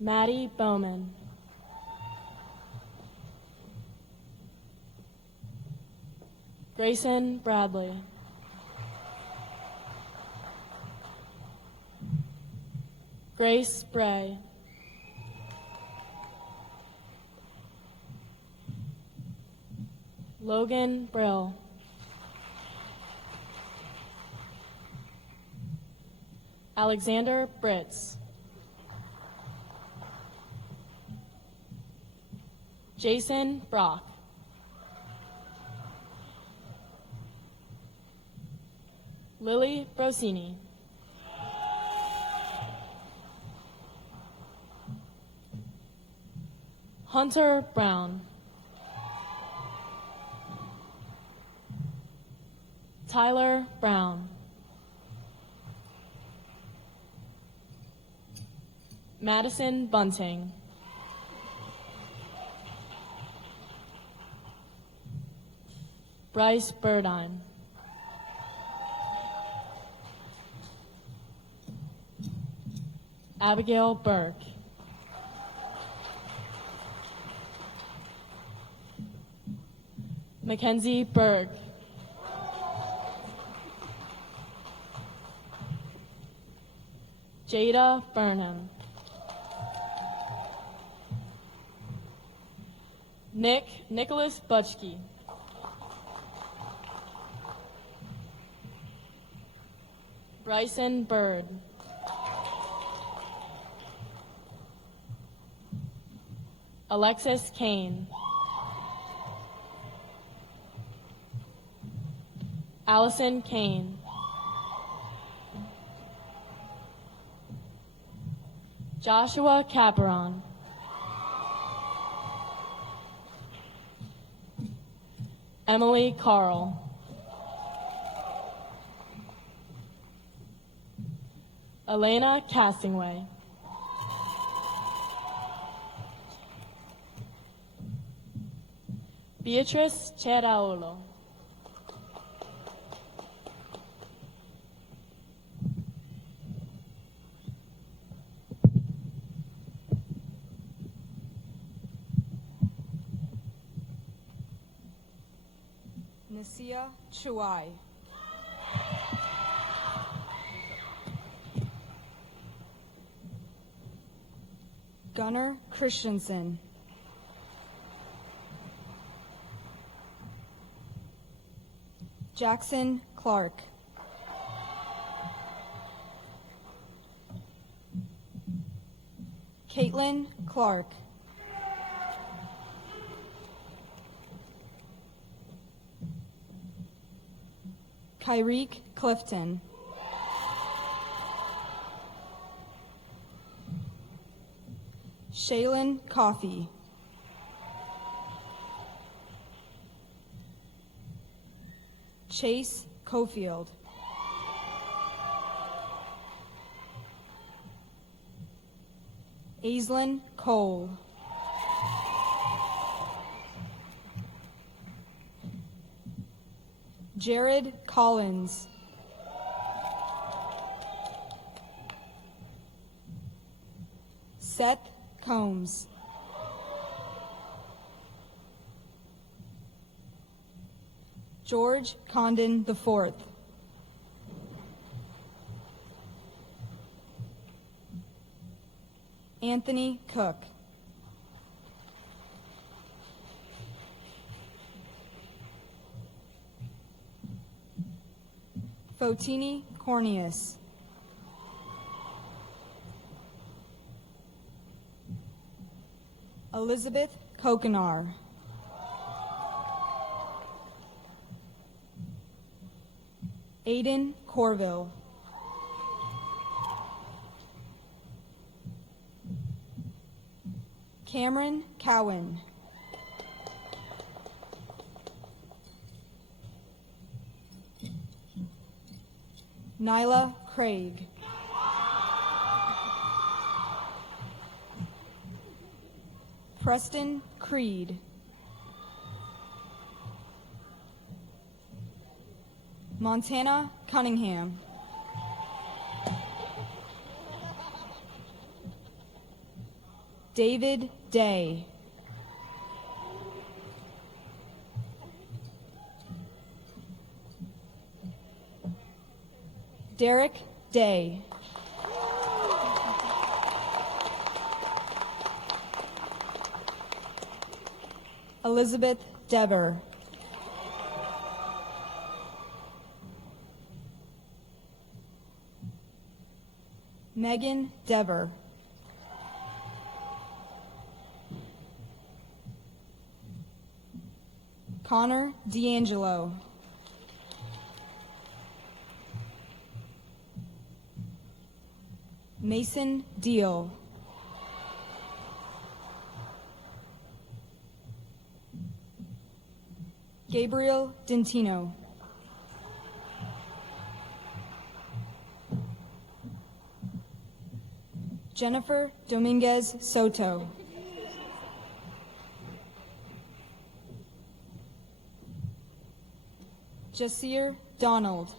Maddie Bowman. Grayson Bradley. Grace Bray. Logan Brill. Alexander Britz. Jason Brock. Lily Brosini. Hunter Brown. Tyler Brown. Madison Bunting. Bryce Burdine. Abigail Burke. Mackenzie Berg. Jada Burnham. Nicholas Butchke. Bryson Bird. Alexis Kane. Allison Kane. Joshua Caperon. Emily Carl. Elena Castingway. Beatrice Cheraolo. Nasia Chuai. Gunnar Christensen. Jackson Clark. Caitlin Clark. Kyreek Clifton. Shaylin Coffey. Chase Cofield. Aislinn Cole. Jared Collins. Seth Combs. George Condon IV. Anthony Cook. Fotini Corneus. Elizabeth Kokenar. Aiden Corville. Cameron Cowan. Nyla Craig. Preston Creed. Montana Cunningham. David Day. Derek Day. Elizabeth Dever. Megan Dever. Connor D'Angelo. Mason Deal. Gabriel Dentino. Jennifer Dominguez Soto. Jasir Donald.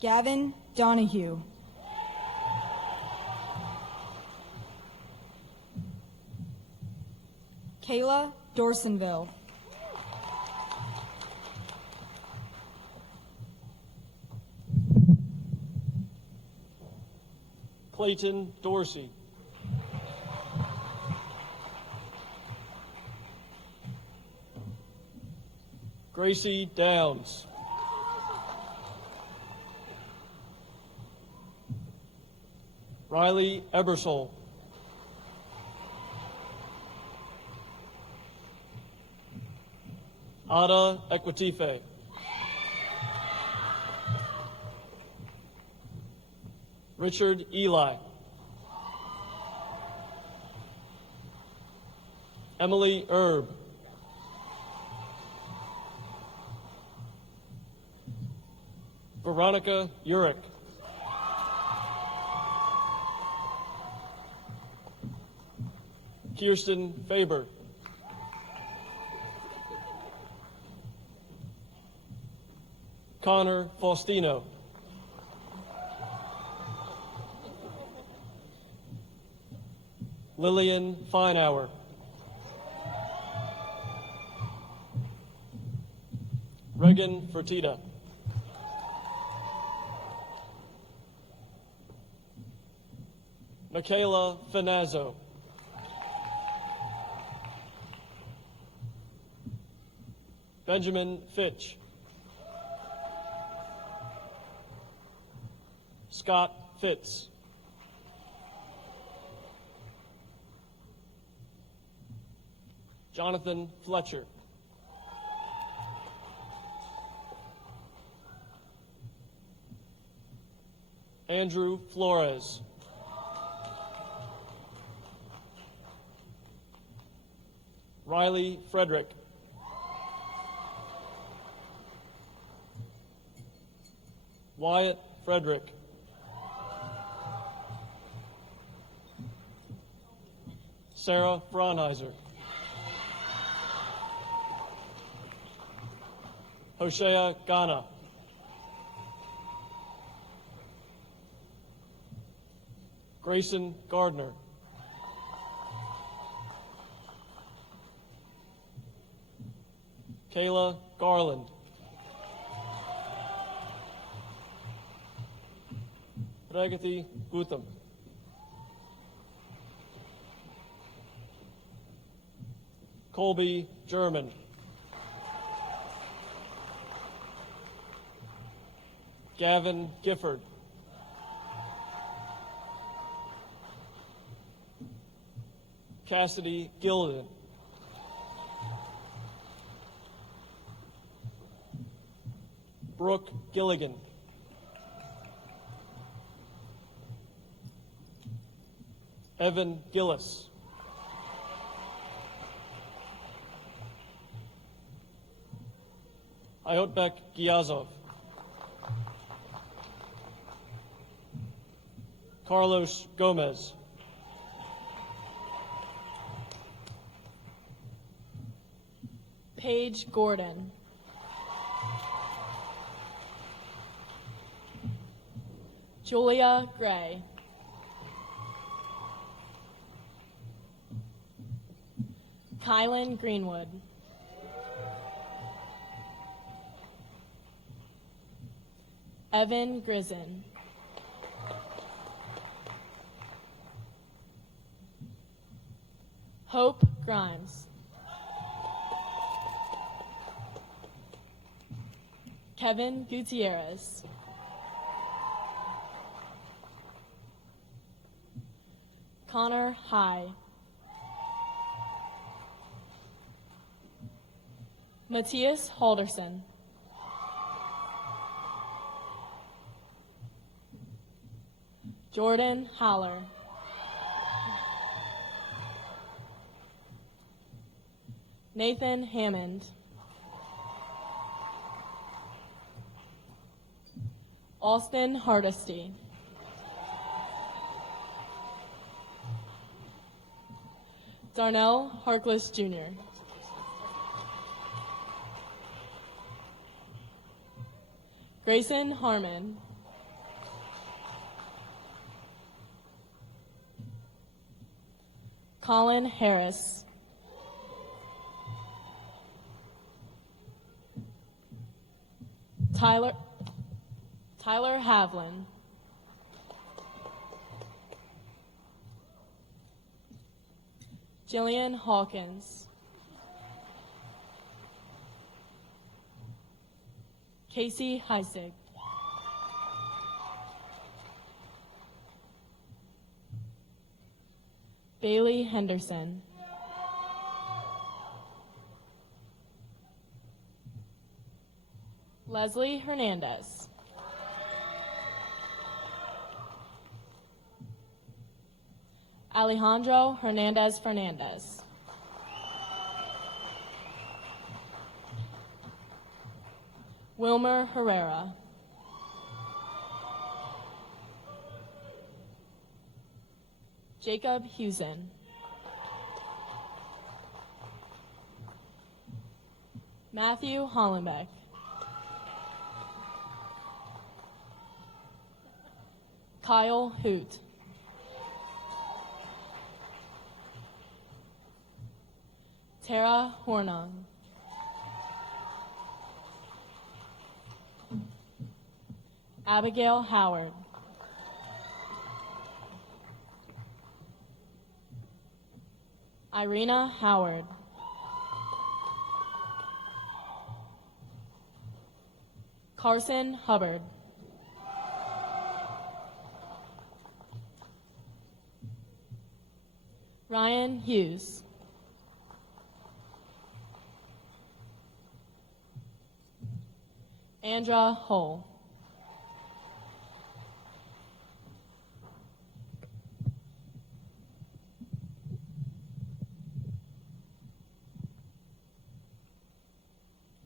Gavin Donahue. Kayla Dorsonville. Clayton Dorsey. Gracie Downs. Riley Ebersol. Ada Equitife. Richard Eli. Emily Erb. Veronica Urick. Kirsten Faber. Connor Faustino. Lillian Feinauer. Regan Fertitta. Michaela Finazzo. Benjamin Fitch. Scott Fitz. Jonathan Fletcher. Andrew Flores. Riley Frederick. Wyatt Frederick. Sarah Fraunheiser. Hoshea Ghana. Grayson Gardner. Kayla Garland. Pragati Gutam. Colby German. Gavin Gifford. Cassidy Gilden. Brooke Gilligan. Evan Gillis. Ayotbek Giyazov, Carlos Gomez, Paige Gordon, Julia Gray, Kylan Greenwood, Evan Grisen, Hope Grimes, Kevin Gutierrez, Connor High, Matthias Halderson, Jordan Haller, Nathan Hammond, Austin Hardesty, Darnell Harkless Jr., Grayson Harmon, Colin Harris, Tyler Havlin, Jillian Hawkins, Casey Heisig, Bailey Henderson, Leslie Hernandez, Alejandro Hernandez Fernandez, Wilmer Herrera, Jacob Hewson, Matthew Hollenbeck, Kyle Hoot, Tara Hornung, Abigail Howard, Irina Howard, Carson Hubbard, Ryan Hughes, Andra Hull,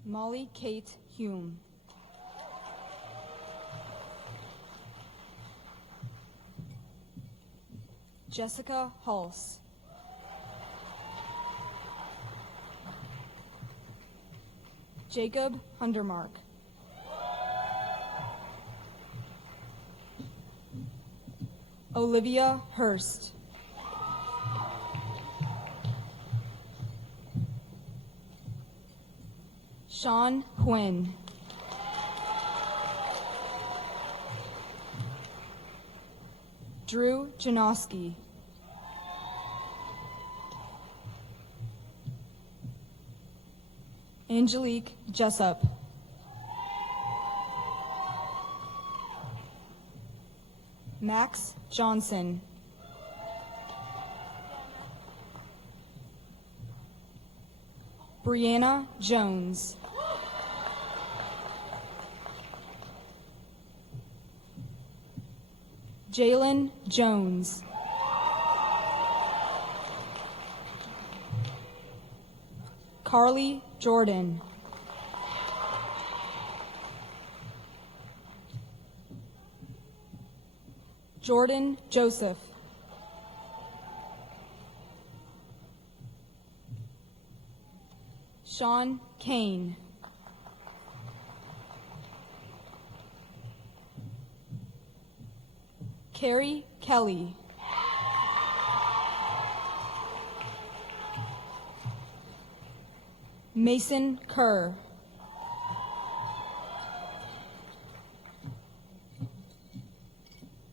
Molly Kate Hume, Jessica Hulse, Jacob Hundermark, Olivia Hurst, Sean Quinn, Drew Janoski, Angelique Jessup, Max Johnson, Brianna Jones, Jalen Jones, Carly Jordan, Jordan Joseph. Sean Kane. Carrie Kelly. Mason Kerr.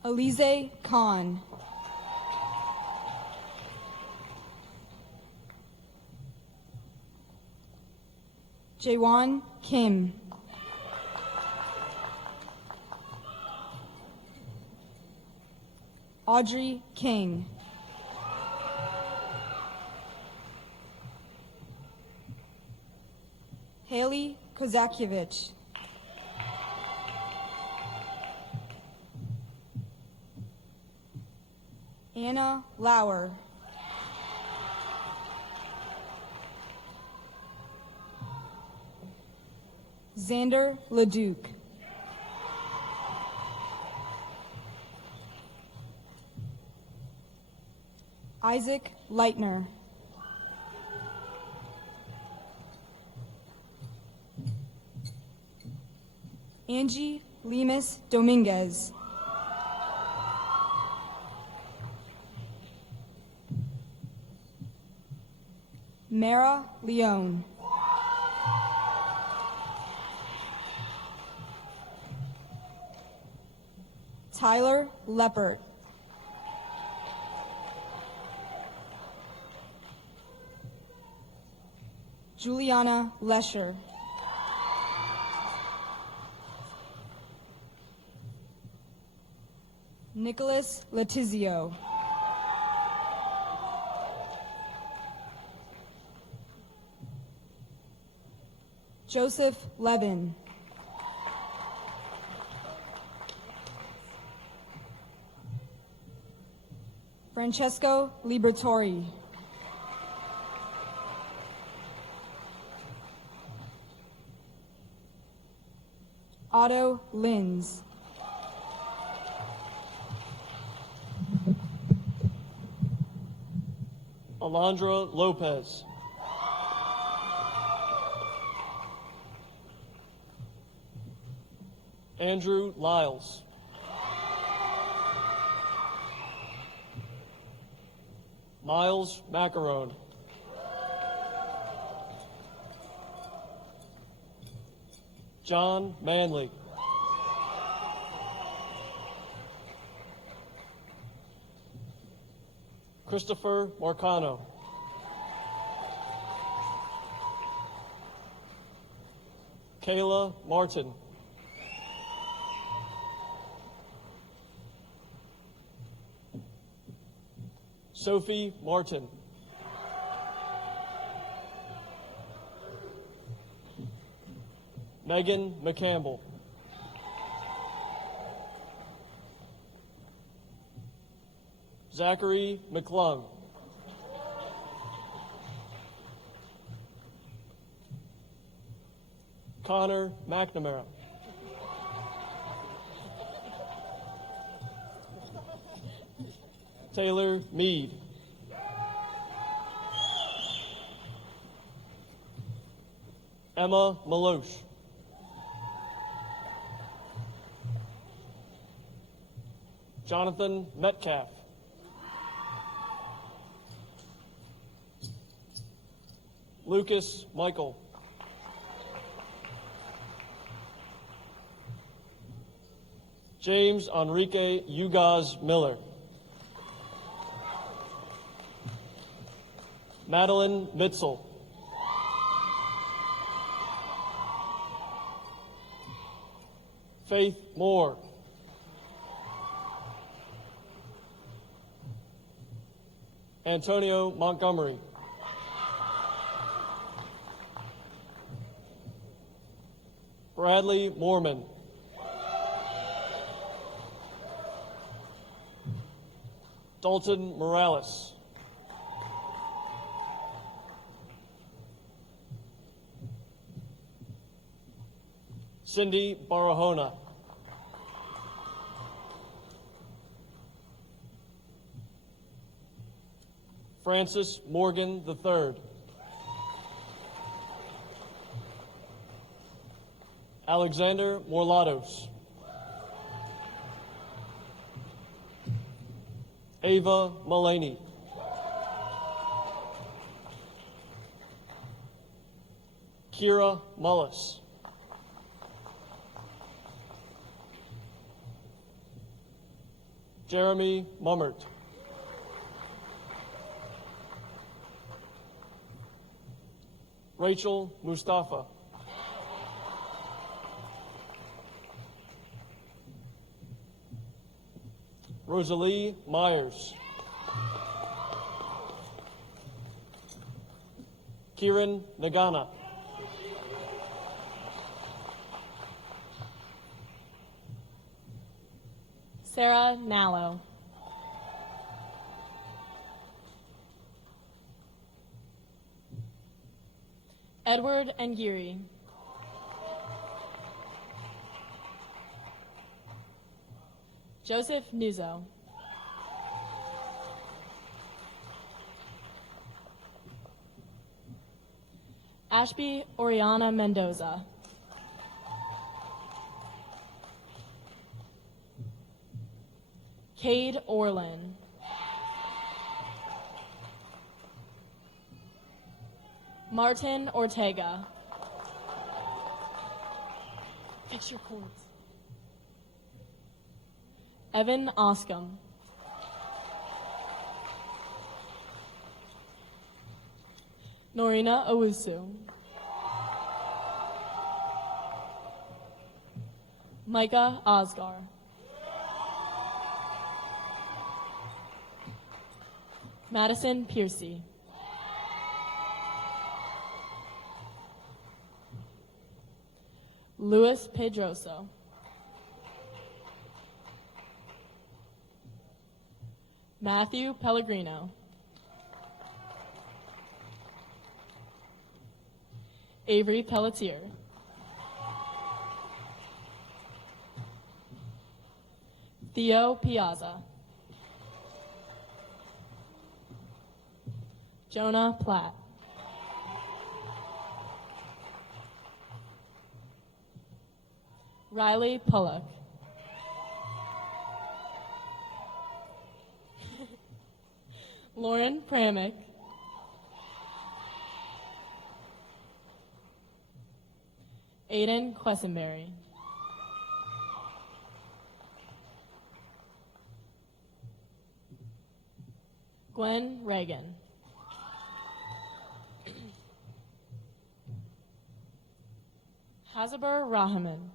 Alize Khan. Jaewon Kim. Audrey King. Haley Kozakiewicz. Anna Lauer. Xander Leduc. Isaac Leitner. Angie Lemus Dominguez. Mara Leone. Tyler Leppert. Juliana Lesher. Nicholas Letizio. Joseph Levin. Francesco Libertori. Otto Linz. Alondra Lopez. Andrew Lyles. Miles Macaron. John Manley. Christopher Marcano. Kayla Martin. Sophie Martin. Megan McCampbell. Zachary McClung. Connor McNamara. Taylor Mead. Emma Maloche. Jonathan Metcalf. Lucas Michael. James Enrique Ugaz Miller. Madeline Mitzel. Faith Moore. Antonio Montgomery. Bradley Moorman. Dalton Morales. Cindy Barahona. Francis Morgan III. Alexander Morlatos. Ava Mullaney. Kira Mullis. Jeremy Mummert. Rachel Mustafa. Rosalie Myers. Kieran Nagana. Sarah Nallo. Edward Angiri. Joseph Nuzzo. Ashby Oriana Mendoza. Cade Orlin. Martin Ortega. Fix your cords. Evan Oscom. Norina Owusu. Micah Osgar. Madison Piercy. Luis Pedroso. Matthew Pellegrino. Avery Pelletier. Theo Piazza. Jonah Platt. Riley Pullock. Lauren Pramick. Aiden Quessenberry. Gwen Reagan. Hazaber Rahman.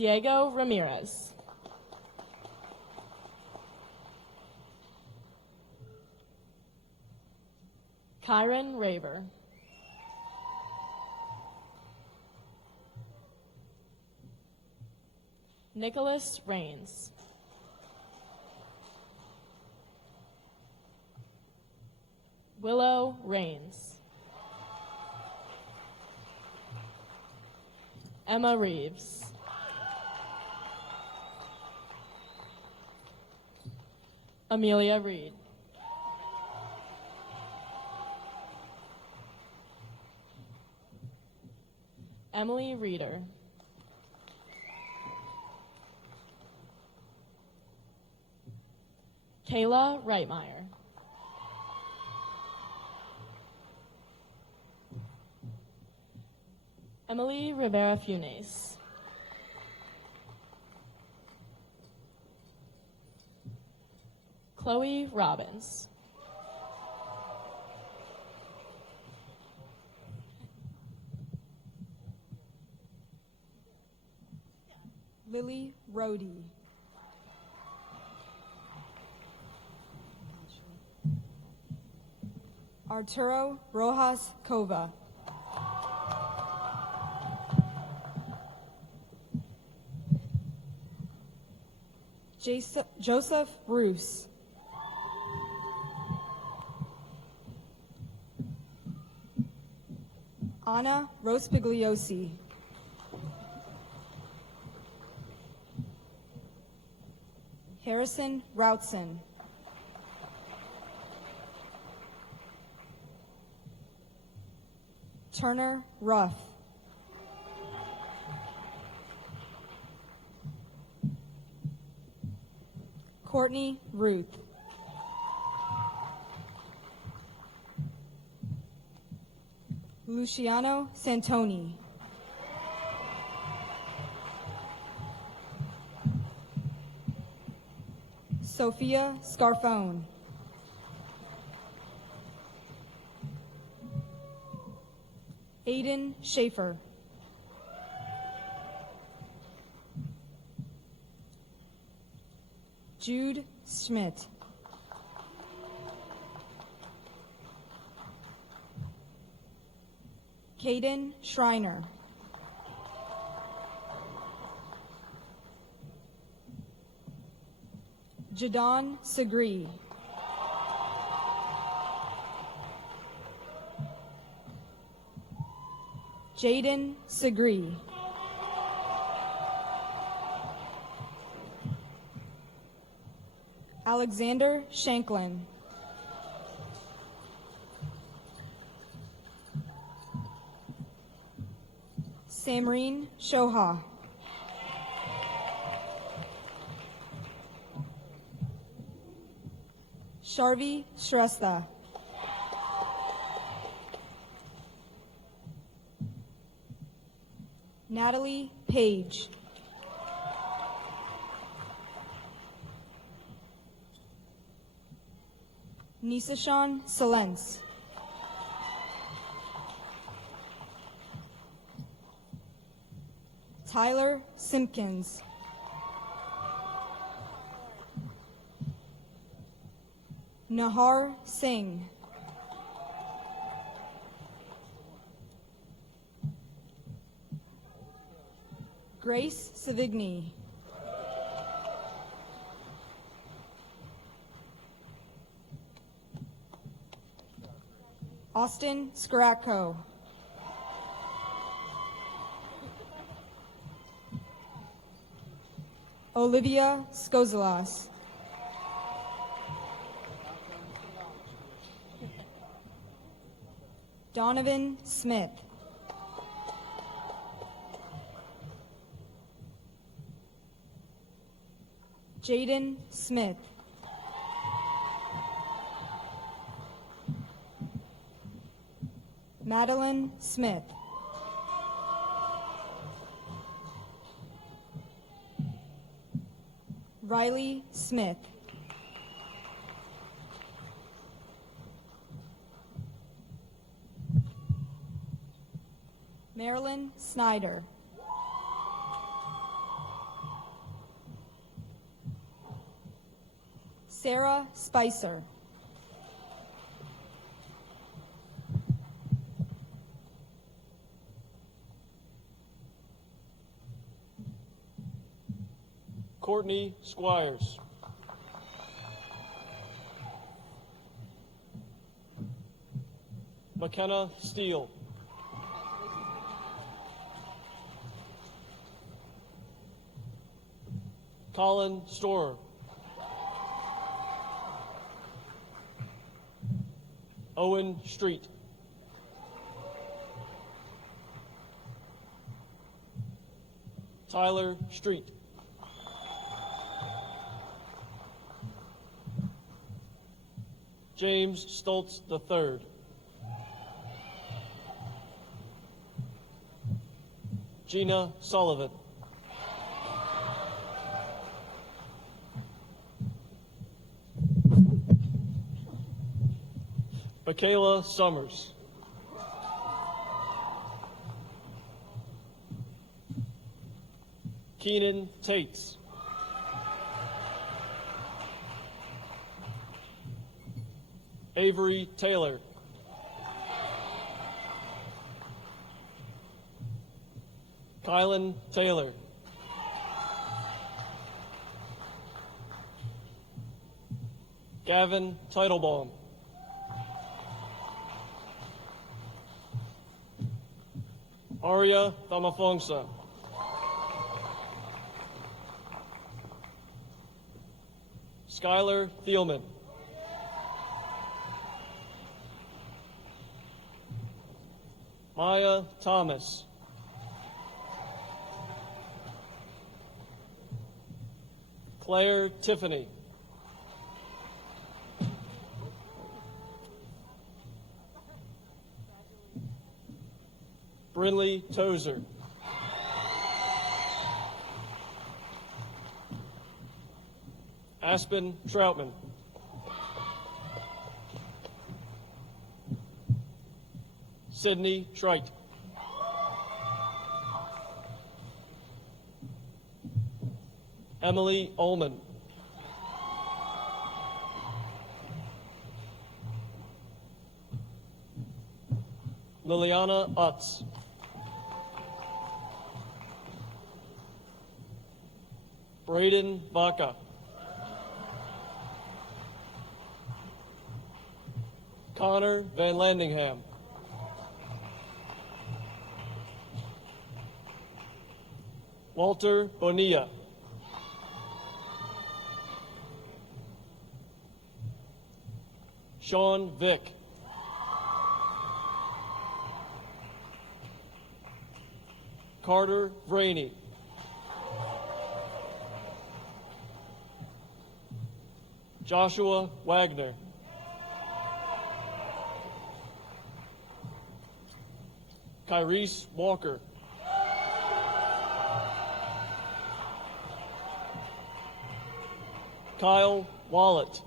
Diego Ramirez. Kyron Raver. Nicholas Rains. Willow Rains. Emma Reeves. Amelia Reed. Emily Reeder. Kayla Reitmeyer. Emily Rivera Funes. Chloe Robbins. Lily Rohde. Arturo Rojas Cova. Joseph Bruce. Anna Rospigliosi. Harrison Routson. Turner Ruff. Courtney Ruth. Luciano Santoni. Sophia Scarfone. Aiden Schaefer. Jude Schmidt. Caden Schreiner. Jadon Segree. Jaden Segree. Alexander Shanklin. Samreen Shoha. Sharvi Shrestha. Natalie Page. Nisashawn Salence. Tyler Simpkins. Nahar Singh. Grace Savigny. Austin Skaratko. Olivia Skozalas. Donovan Smith. Jaden Smith. Madeline Smith. Riley Smith. Marilyn Snyder. Sarah Spicer. Courtney Squires. McKenna Steele. Colin Storer. Owen Street. Tyler Street. James Stoltz III. Gina Sullivan. Michaela Summers. Keenan Tates. Avery Taylor. Kylan Taylor. Gavin Teitelbaum. Arya Thamafongsa. Skylar Thielman. Maya Thomas. Claire Tiffany. Brinley Tozer. Aspen Troutman. Sydney Trite. Emily Ullman. Liliana Utz. Braden Vaca. Connor Van Landingham. Walter Bonilla. Sean Vick. Carter Vraney. Joshua Wagner. Kyrese Walker. Kyle Wallet.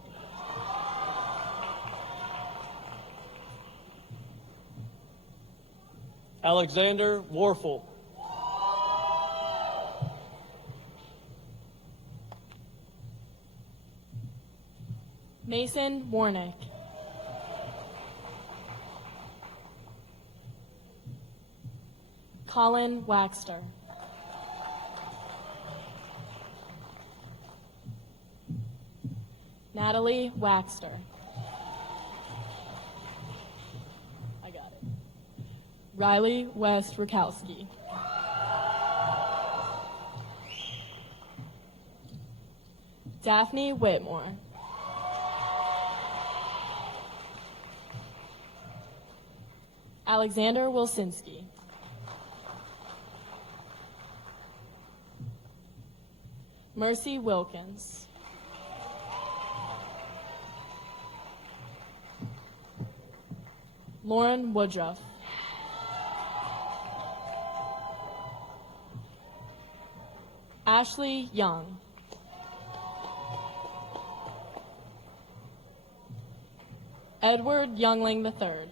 Alexander Warfel. Mason Warnick. Colin Waxter. Natalie Waxter. I got it. Riley West Rakowski. Daphne Whitmore. Alexander Wilsinski. Mercy Wilkins. Lauren Woodruff. Ashley Young. Edward Youngling III.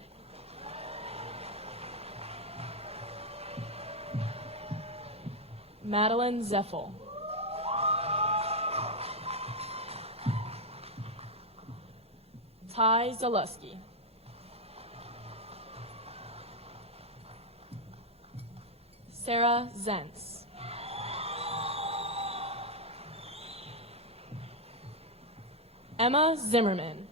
Madeline Zeffel. Ty Zaluski. Sarah Zentz. Emma Zimmerman.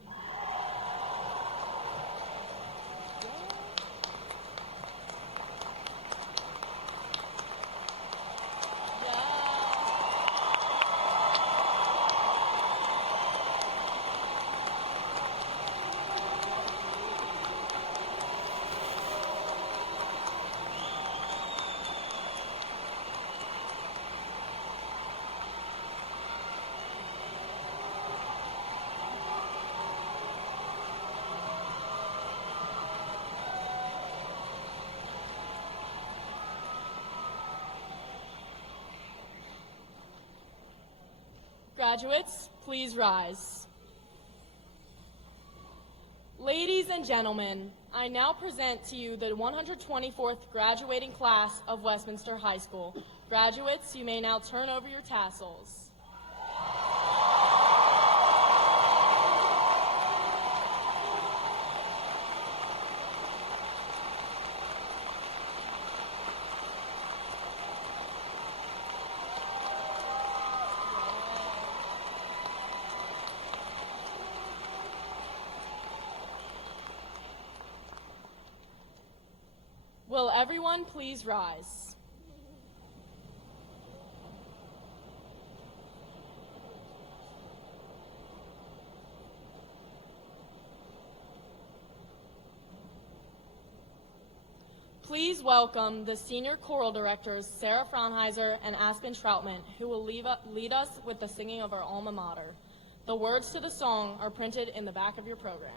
Graduates, please rise. Ladies and gentlemen, I now present to you the 124th graduating class of Westminster High School. Graduates, you may now turn over your tassels. Will everyone please rise? Please welcome the senior choral directors, Sarah Fraunheiser and Aspen Troutman, who will lead us with the singing of our alma mater. The words to the song are printed in the back of your program.